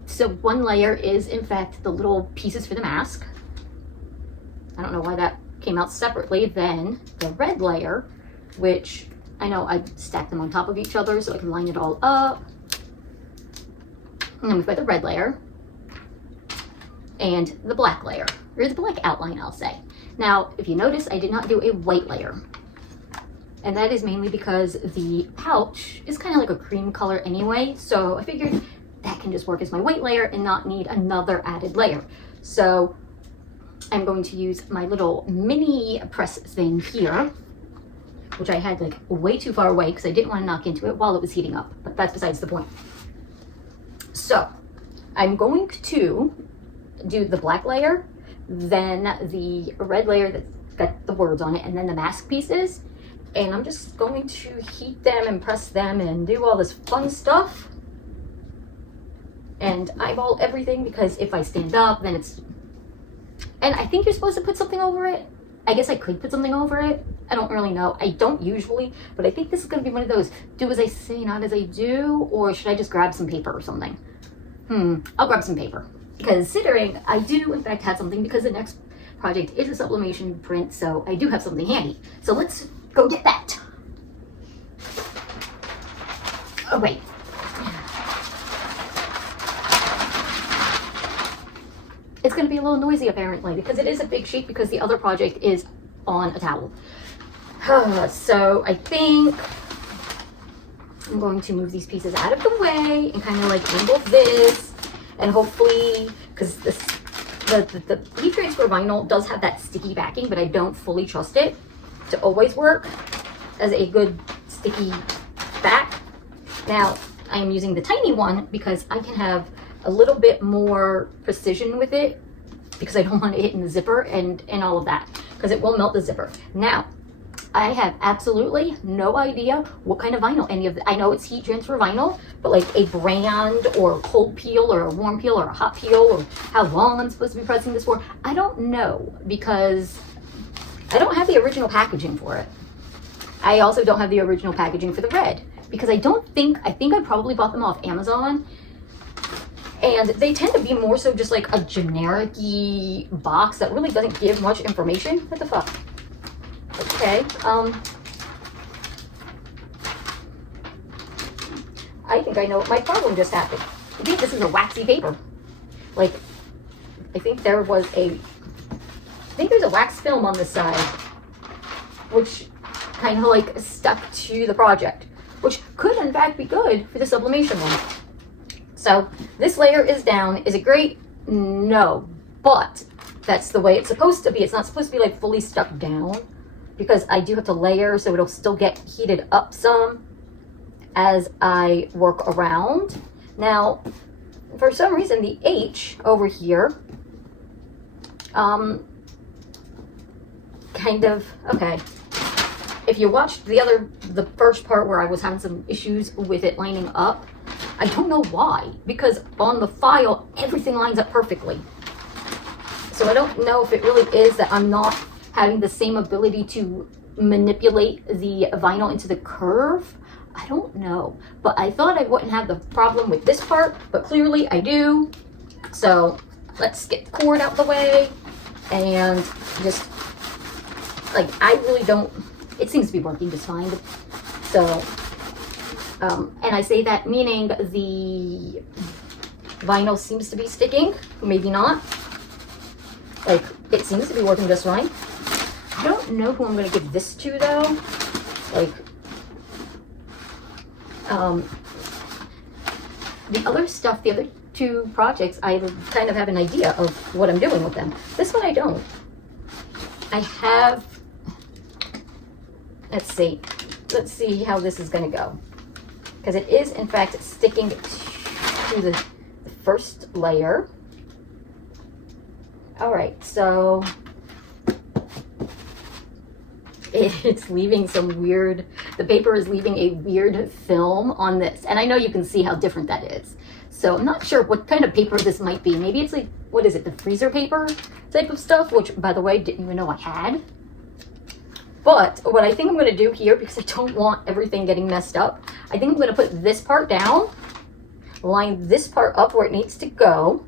So, 1 layer is, in fact, the little pieces for the mask. I don't know why that came out separately. Then the red layer, which I know I stacked them on top of each other so I can line it all up. And then we've got the red layer and the black layer, or the black outline, I'll say. Now, if you notice, I did not do a white layer. And that is mainly because the pouch is kind of like a cream color anyway. So I figured that can just work as my white layer and not need another added layer. So I'm going to use my little mini press thing here, which I had like way too far away because I didn't want to knock into it while it was heating up, but that's besides the point. So I'm going to do the black layer, then the red layer that's got the words on it, and then the mask pieces. And I'm just going to heat them and press them and do all this fun stuff and eyeball everything, because if I stand up, then it's, and I think you're supposed to put something over it. I guess I could put something over it. I don't really know. I don't usually, but I think this is going to be one of those do as I say, not as I do, or should I just grab some paper or something? I'll grab some paper. Considering I do in fact have something, because the next project is a sublimation print, so I do have something handy. So let's go get that. Oh wait. It's going to be a little noisy apparently, because it is a big sheet, because the other project is on a towel. So I think I'm going to move these pieces out of the way and kind of like angle this, and hopefully, because the heat transfer vinyl does have that sticky backing, but I don't fully trust it to always work as a good sticky back. Now I am using the tiny one because I can have a little bit more precision with it, because I don't want it in the zipper and all of that, because it will melt the zipper. Now, I have absolutely no idea what kind of vinyl any of I know it's heat transfer vinyl, but like a brand or a cold peel or a warm peel or a hot peel, or how long I'm supposed to be pressing this for, I don't know, because I don't have the original packaging for it. I also don't have the original packaging for the red, because I think I probably bought them off Amazon. And they tend to be more so just like a generic-y box that really doesn't give much information. What the fuck? Okay, I think I know what my problem just happened. I think this is a waxy paper. Like, I think there's a wax film on this side, which kind of like stuck to the project, which could in fact be good for the sublimation one. So this layer is down. Is it great? No, but that's the way it's supposed to be. It's not supposed to be like fully stuck down, because I do have to layer, so it'll still get heated up some as I work around. Now, for some reason, the H over here, kind of, okay. If you watched the first part where I was having some issues with it lining up, I don't know why, because on the file, everything lines up perfectly. So I don't know if it really is that I'm not having the same ability to manipulate the vinyl into the curve. I don't know, but I thought I wouldn't have the problem with this part, but clearly I do. So let's get the cord out the way, and just, like, I really don't, it seems to be working just fine. So, and I say that meaning the vinyl seems to be sticking, maybe not. Like, it seems to be working just fine. I don't know who I'm going to give this to, though. Like, the other stuff, the other two projects, I kind of have an idea of what I'm doing with them. This one I don't. I have, let's see how this is going to go. Because it is, in fact, sticking to the first layer. All right, so it's leaving some weird, the paper is leaving a weird film on this. And I know you can see how different that is. So I'm not sure what kind of paper this might be. Maybe it's like, what is it, the freezer paper type of stuff, which, by the way, didn't even know I had. But what I think I'm going to do here, because I don't want everything getting messed up, I think I'm going to put this part down, line this part up where it needs to go.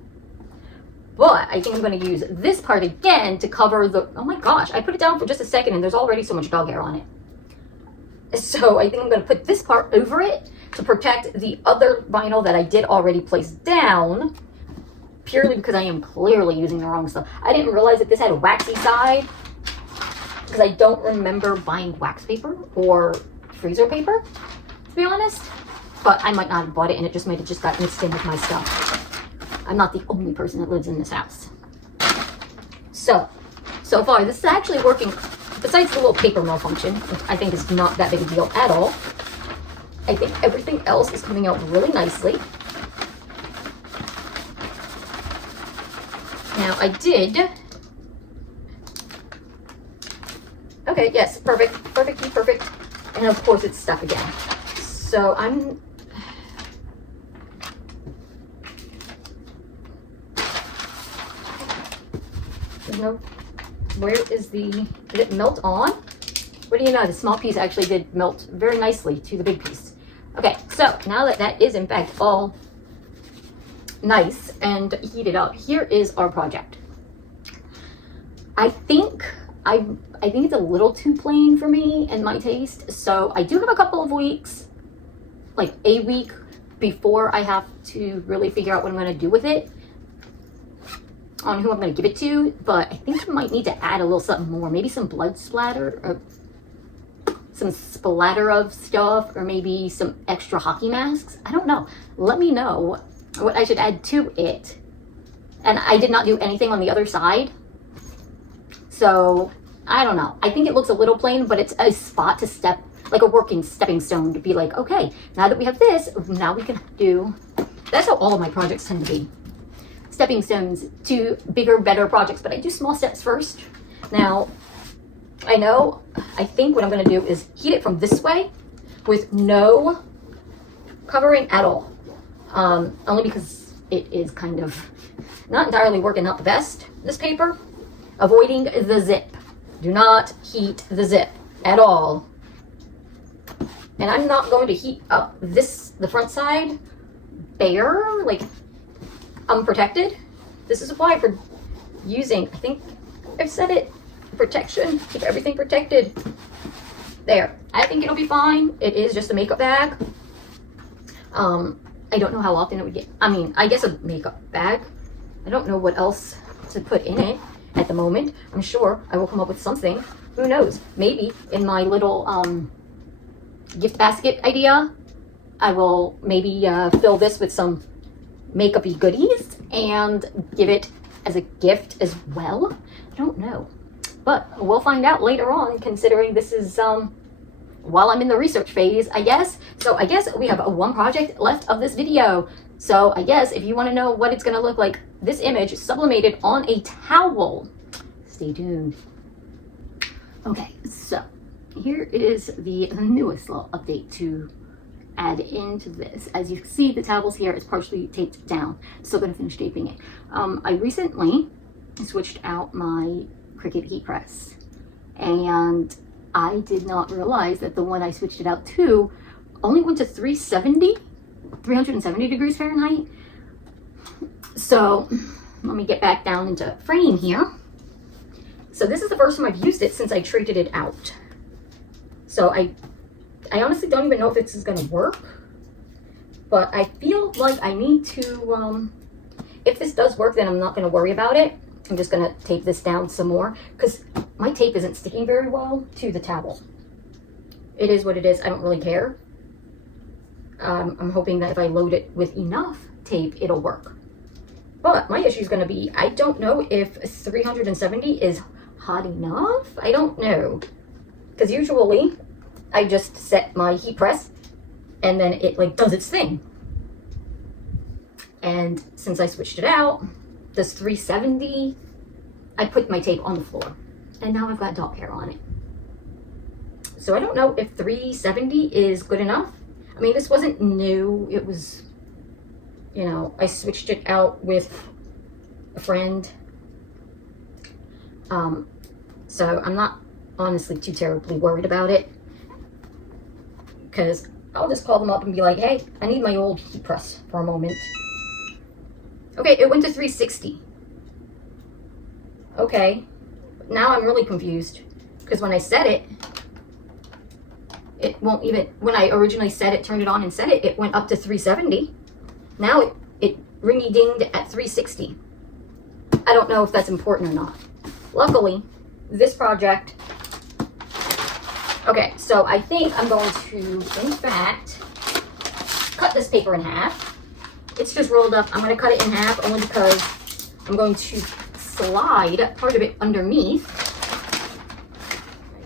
But I think I'm going to use this part again to cover the, oh my gosh, I put it down for just a second and there's already so much dog hair on it. So I think I'm going to put this part over it to protect the other vinyl that I did already place down, purely because I am clearly using the wrong stuff. I didn't realize that this had a waxy side, because I don't remember buying wax paper or freezer paper, to be honest. But I might not have bought it, and it just might have just got mixed in with my stuff. I'm not the only person that lives in this house. So far, this is actually working, besides the little paper malfunction, which I think is not that big a deal at all. I think everything else is coming out really nicely. Now, I did... Okay, yes, perfect, perfectly perfect. And of course it's stuck again. So I'm... There's no Where is did it melt on? What do you know? The small piece actually did melt very nicely to the big piece. Okay, so now that that is in fact all nice and heated up, here is our project. I think it's a little too plain for me and my taste, so I do have a couple of weeks, like a week before I have to really figure out what I'm going to do with it, on who I'm going to give it to. But I think I might need to add a little something more, maybe some blood splatter, or some splatter of stuff, or maybe some extra hockey masks. I don't know. Let me know what I should add to it. And I did not do anything on the other side, so I don't know. I think it looks a little plain, but it's a spot to step, like a working stepping stone, to be like, okay, now that we have this, now we can do. That's how all of my projects tend to be, stepping stones to bigger, better projects. But I do small steps first. Now, I think what I'm going to do is heat it from this way with no covering at all. Only because it is kind of not entirely working out the best, this paper. Avoiding the zip. Do not heat the zip at all. And I'm not going to heat up the front side bare, like unprotected. This is why for using, I think I've said it, protection, keep everything protected. There, I think it'll be fine. It is just a makeup bag. I don't know how often it would get, I guess a makeup bag. I don't know what else to put in it at the moment. I'm sure I will come up with something. Who knows? Maybe in my little gift basket idea, I will maybe fill this with some makeup-y goodies and give it as a gift as well. I don't know. But we'll find out later on, considering this is while I'm in the research phase, I guess. So I guess we have one project left of this video. So I guess if you want to know what it's going to look like, this image sublimated on a towel, stay tuned. Okay, so here is the newest little update to add into this. As you can see, the towels here is partially taped down. Still going to finish taping it. I recently switched out my Cricut heat press, and I did not realize that the one I switched it out to only went to 370 degrees Fahrenheit. So let me get back down into frame here. So this is the first time I've used it since I traded it out. So I honestly don't even know if this is going to work, but I feel like I need to, if this does work, then I'm not going to worry about it. I'm just going to tape this down some more because my tape isn't sticking very well to the towel. It is what it is. I don't really care. I'm hoping that if I load it with enough tape, it'll work. But my issue is going to be, I don't know if 370 is hot enough. I don't know. Because usually I just set my heat press and then it like does its thing. And since I switched it out, this 370, I put my tape on the floor. And now I've got dog hair on it. So I don't know if 370 is good enough. I mean, this wasn't new. It was, you know, I switched it out with a friend. So I'm not honestly too terribly worried about it, because I'll just call them up and be like, hey, I need my old heat press for a moment. Okay, it went to 360. Okay, now I'm really confused, because when I set it, it won't even, when I originally set it, turned it on and set it, it went up to 370. Now it ringy dinged at 360. I don't know if that's important or not. Luckily, this project, okay, so I think I'm going to, in fact, cut this paper in half. It's just rolled up. I'm going to cut it in half only because I'm going to slide part of it underneath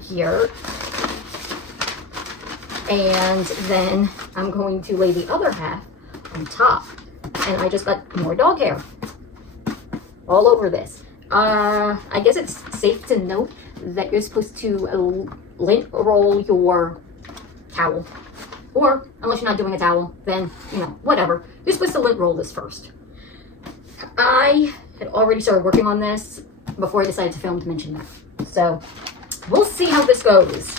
here. And then I'm going to lay the other half on top. And I just got more dog hair all over this. I guess it's safe to note that you're supposed to lint roll your towel. Or, unless you're not doing a towel, then, you know, whatever. You're supposed to lint roll this first. I had already started working on this before I decided to film to mention that. So we'll see how this goes,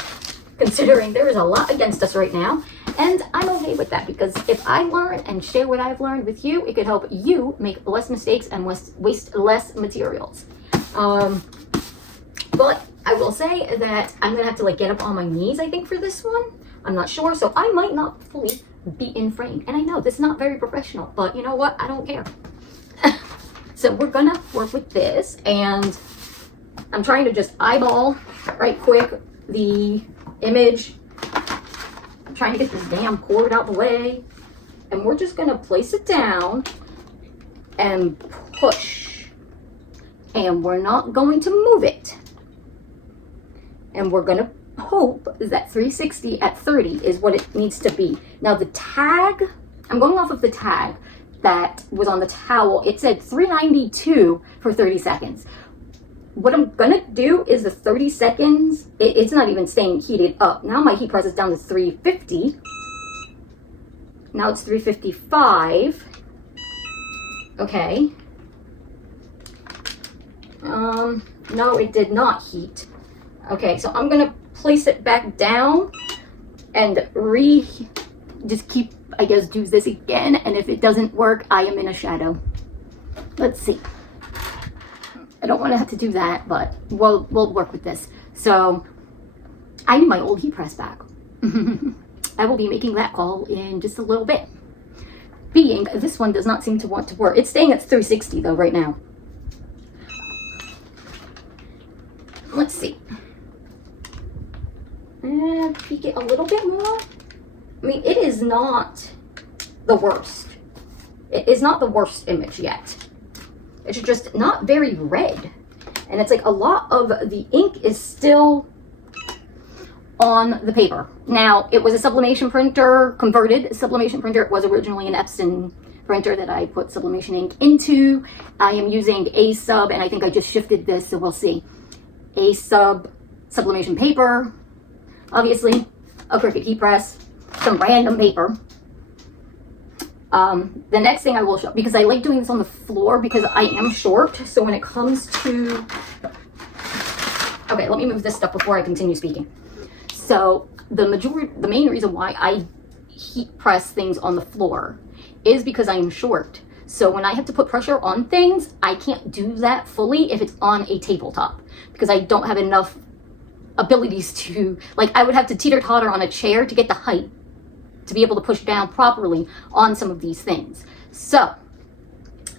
considering there is a lot against us right now. And I'm okay with that, because if I learn and share what I've learned with you, it could help you make less mistakes and waste less materials. But I will say that I'm gonna have to like get up on my knees, I think, for this one. I'm not sure, so I might not fully be in frame. And I know this is not very professional, but you know what? I don't care. So we're gonna work with this, and I'm trying to just eyeball right quick the image. I'm trying to get this damn cord out the way, and we're just gonna place it down and push, and we're not going to move it, and we're gonna hope that 360 at 30 is what it needs to be. Now the tag, I'm going off of the tag that was on the towel. It said 392 for 30 seconds. What I'm gonna do is the 30 seconds, it's not even staying heated up. Now my heat press is down to 350. Now it's 355. Okay. No, it did not heat. Okay, so I'm gonna place it back down and just keep, I guess, do this again. And if it doesn't work, I am in a shadow. Let's see. I don't want to have to do that, but we'll work with this. So I need my old heat press back. I will be making that call in just a little bit. Being this one does not seem to want to work. It's staying at 360 though right now. Let's see. Peek it a little bit more. I mean, it is not the worst. It is not the worst image yet. It's just not very red. And it's like a lot of the ink is still on the paper. Now, it was a sublimation printer, converted sublimation printer. It was originally an Epson printer that I put sublimation ink into. I am using a sub, and I think I just shifted this, so we'll see. A sub sublimation paper, obviously, a Cricut heat press, some random paper. The next thing I will show, because I like doing this on the floor because I am short, so when it comes to, okay, let me move this stuff before I continue speaking. So the main reason why I heat press things on the floor is because I am short. So when I have to put pressure on things, I can't do that fully if it's on a tabletop, because I don't have enough abilities to, like, I would have to teeter-totter on a chair to get the height to be able to push down properly on some of these things. So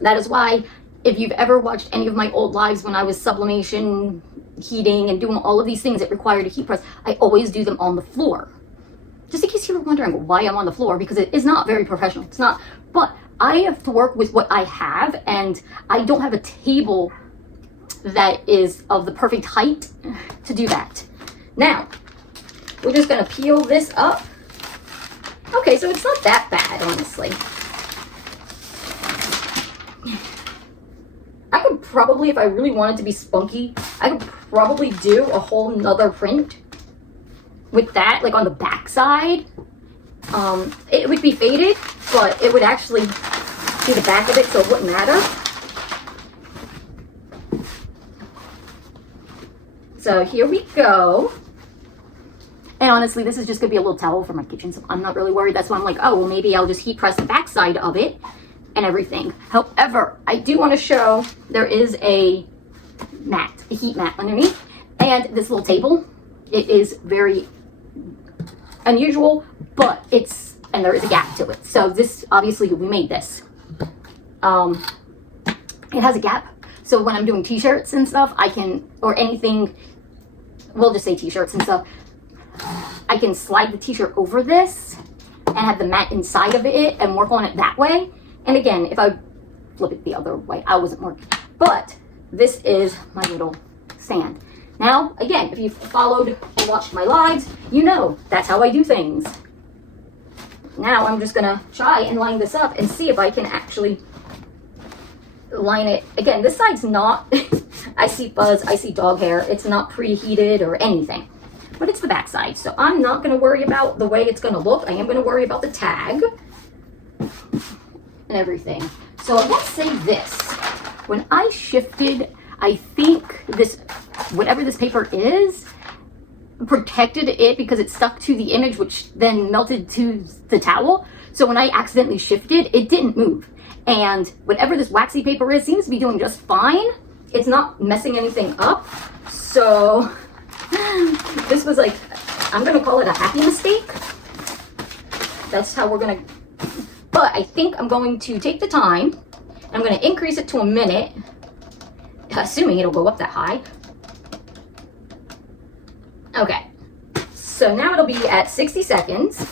that is why, if you've ever watched any of my old lives when I was sublimation heating and doing all of these things that required a heat press, I always do them on the floor. Just in case you were wondering why I'm on the floor, because it is not very professional. It's not, but I have to work with what I have, and I don't have a table that is of the perfect height to do that. Now, we're just gonna peel this up. Okay, so it's not that bad, honestly. I could probably, if I really wanted to be spunky, I could probably do a whole nother print with that, like on the back side. It would be faded, but it would actually be the back of it, so it wouldn't matter. So here we go. And honestly, this is just gonna be a little towel for my kitchen, so I'm not really worried. That's why I'm like, oh, well, maybe I'll just heat press the back side of it and everything. However, I do want to show there is a mat, a heat mat underneath, and this little table. It is very unusual, but and there is a gap to it. So this, obviously, we made this. It has a gap, so when I'm doing t-shirts and stuff, I can, or anything, we'll just say t-shirts and stuff, I can slide the t-shirt over this and have the mat inside of it and work on it that way. And again, if I flip it the other way, I wasn't working. But this is my little stand. Now, again, if you've followed or watched my lives, you know that's how I do things. Now I'm just gonna try and line this up and see if I can actually line it. Again, this side's not, I see fuzz, I see dog hair. It's not preheated or anything, but it's the back side. So I'm not gonna worry about the way it's gonna look. I am gonna worry about the tag and everything. So I will say this, when I shifted, I think this, whatever this paper is, protected it because it stuck to the image, which then melted to the towel. So when I accidentally shifted, it didn't move. And whatever this waxy paper is seems to be doing just fine. It's not messing anything up. So this was like, I'm gonna call it a happy mistake. That's how we're gonna, but I think I'm going to take the time. I'm gonna increase it to a minute, assuming it'll go up that high. Okay, so now it'll be at 60 seconds.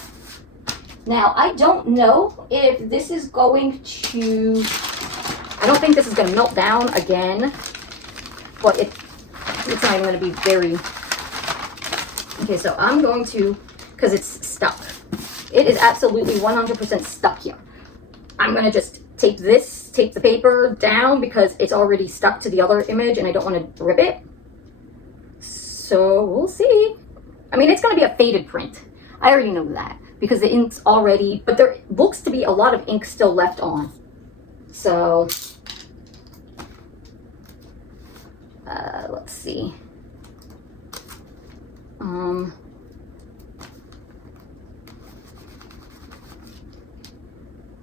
Now, I don't know if this is going to, I don't think this is going to melt down again, but it's not even going to be very, okay, so I'm going to, because it's stuck. It is absolutely 100% stuck here. I'm going to just tape the paper down because it's already stuck to the other image and I don't want to rip it. So we'll see. I mean, it's going to be a faded print. I already know that because the ink's already, but there looks to be a lot of ink still left on. So let's see.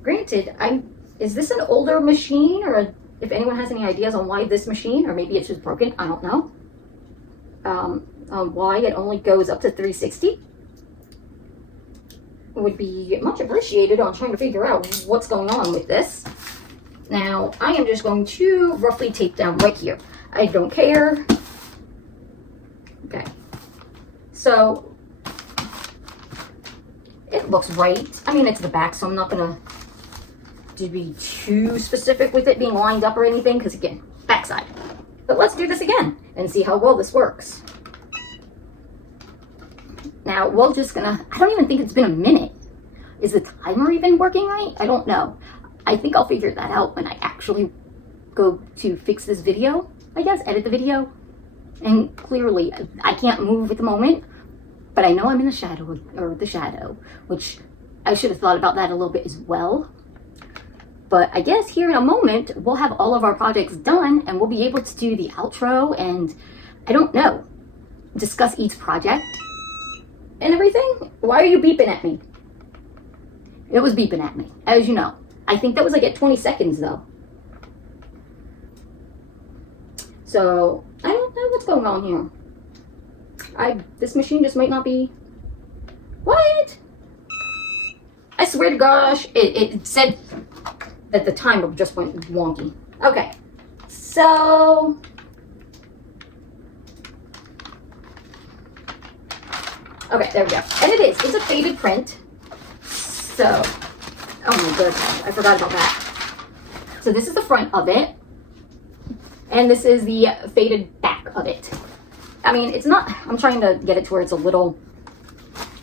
Granted, is this an older machine, or if anyone has any ideas on why this machine, or maybe it's just broken, I don't know. Why it only goes up to 360 would be much appreciated on trying to figure out what's going on with this. Now, I am just going to roughly tape down right here. I don't care. Okay. So, it looks right. I mean, it's the back, so I'm not going to be too specific with it being lined up or anything, because again, backside. But let's do this again and see how well this works. Now, we're just gonna, I don't even think it's been a minute. Is the timer even working right? I don't know. I think I'll figure that out when I actually go to fix this video, I guess, edit the video. And clearly, I can't move at the moment, but I know I'm in the shadow, which I should have thought about that a little bit as well. But I guess here in a moment, we'll have all of our projects done and we'll be able to do the outro and, I don't know, discuss each project and everything. Why are you beeping at me? It was beeping at me, as you know. I think that was like at 20 seconds though. So, I don't know what's going on here. This machine just might not be, what? I swear to gosh, it said that the timer just went wonky. Okay, so okay, there we go. And it's a faded print. So, oh my goodness, I forgot about that. So this is the front of it, and this is the faded back of it. I mean, it's not, I'm trying to get it to where it's a little,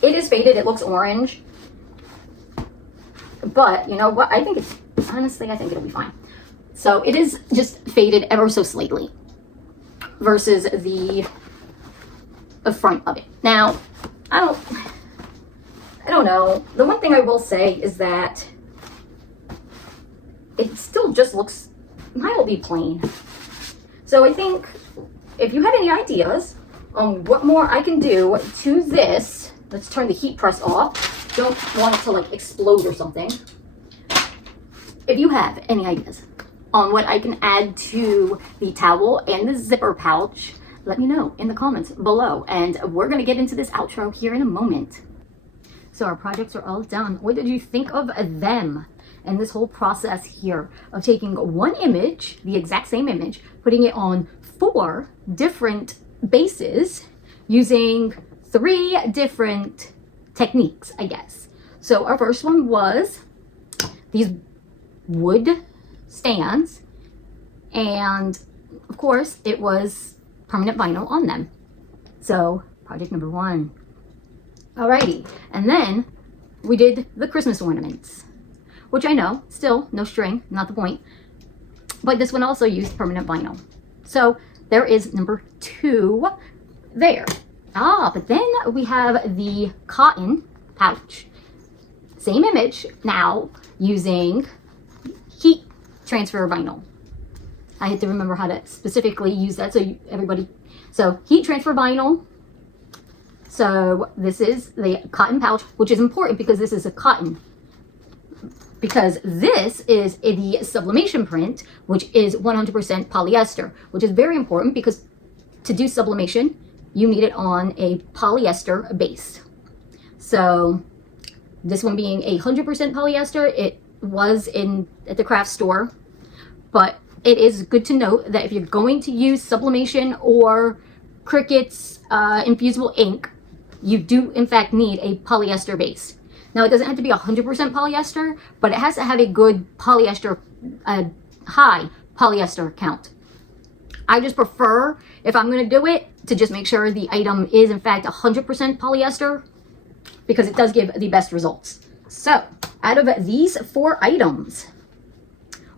it is faded, it looks orange. But, you know what, I think it's, honestly, I think it'll be fine. So it is just faded ever so slightly versus the front of it. Now, I don't know. The one thing I will say is that it still just looks mildly plain. So I think if you have any ideas on what more I can do to this, let's turn the heat press off. Don't want it to like explode or something. If you have any ideas on what I can add to the towel and the zipper pouch, let me know in the comments below. And we're gonna get into this outro here in a moment. So our projects are all done. What did you think of them? And this whole process here of taking one image, the exact same image, putting it on 4 different bases using 3 different techniques, I guess. So our first one was these wood stands, and of course it was permanent vinyl on them. So project number 1. Alrighty, and then we did the Christmas ornaments, which I know, still no string, not the point, but this one also used permanent vinyl. So there is number 2 there. But then we have the cotton pouch. Same image, now using heat transfer vinyl. I had to remember how to specifically use that so heat transfer vinyl. So this is the cotton pouch, which is important because this is a cotton. Because this is the sublimation print, which is 100% polyester, which is very important because to do sublimation, you need it on a polyester base. So this one being 100% polyester, it was at the craft store, but it is good to note that if you're going to use sublimation or Cricut's infusible ink, you do in fact need a polyester base. Now it doesn't have to be 100% polyester, but it has to have a good polyester, high polyester count. I just prefer, if I'm going to do it, to just make sure the item is in fact 100% polyester, because it does give the best results. So out of these 4 items,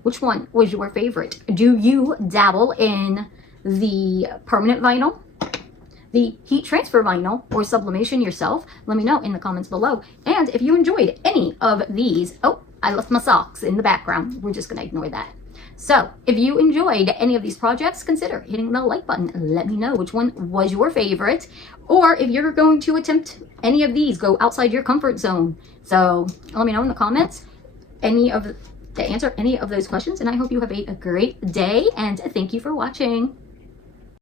which one was your favorite? Do you dabble in the permanent vinyl, the heat transfer vinyl, or sublimation yourself? Let me know in the comments below. And if you enjoyed any of these, oh, I left my socks in the background. We're just going to ignore that. So if you enjoyed any of these projects, consider hitting the like button. Let me know which one was your favorite. Or if you're going to attempt any of these, go outside your comfort zone. So let me know in the comments to answer any of those questions. And I hope you have a great day, and thank you for watching.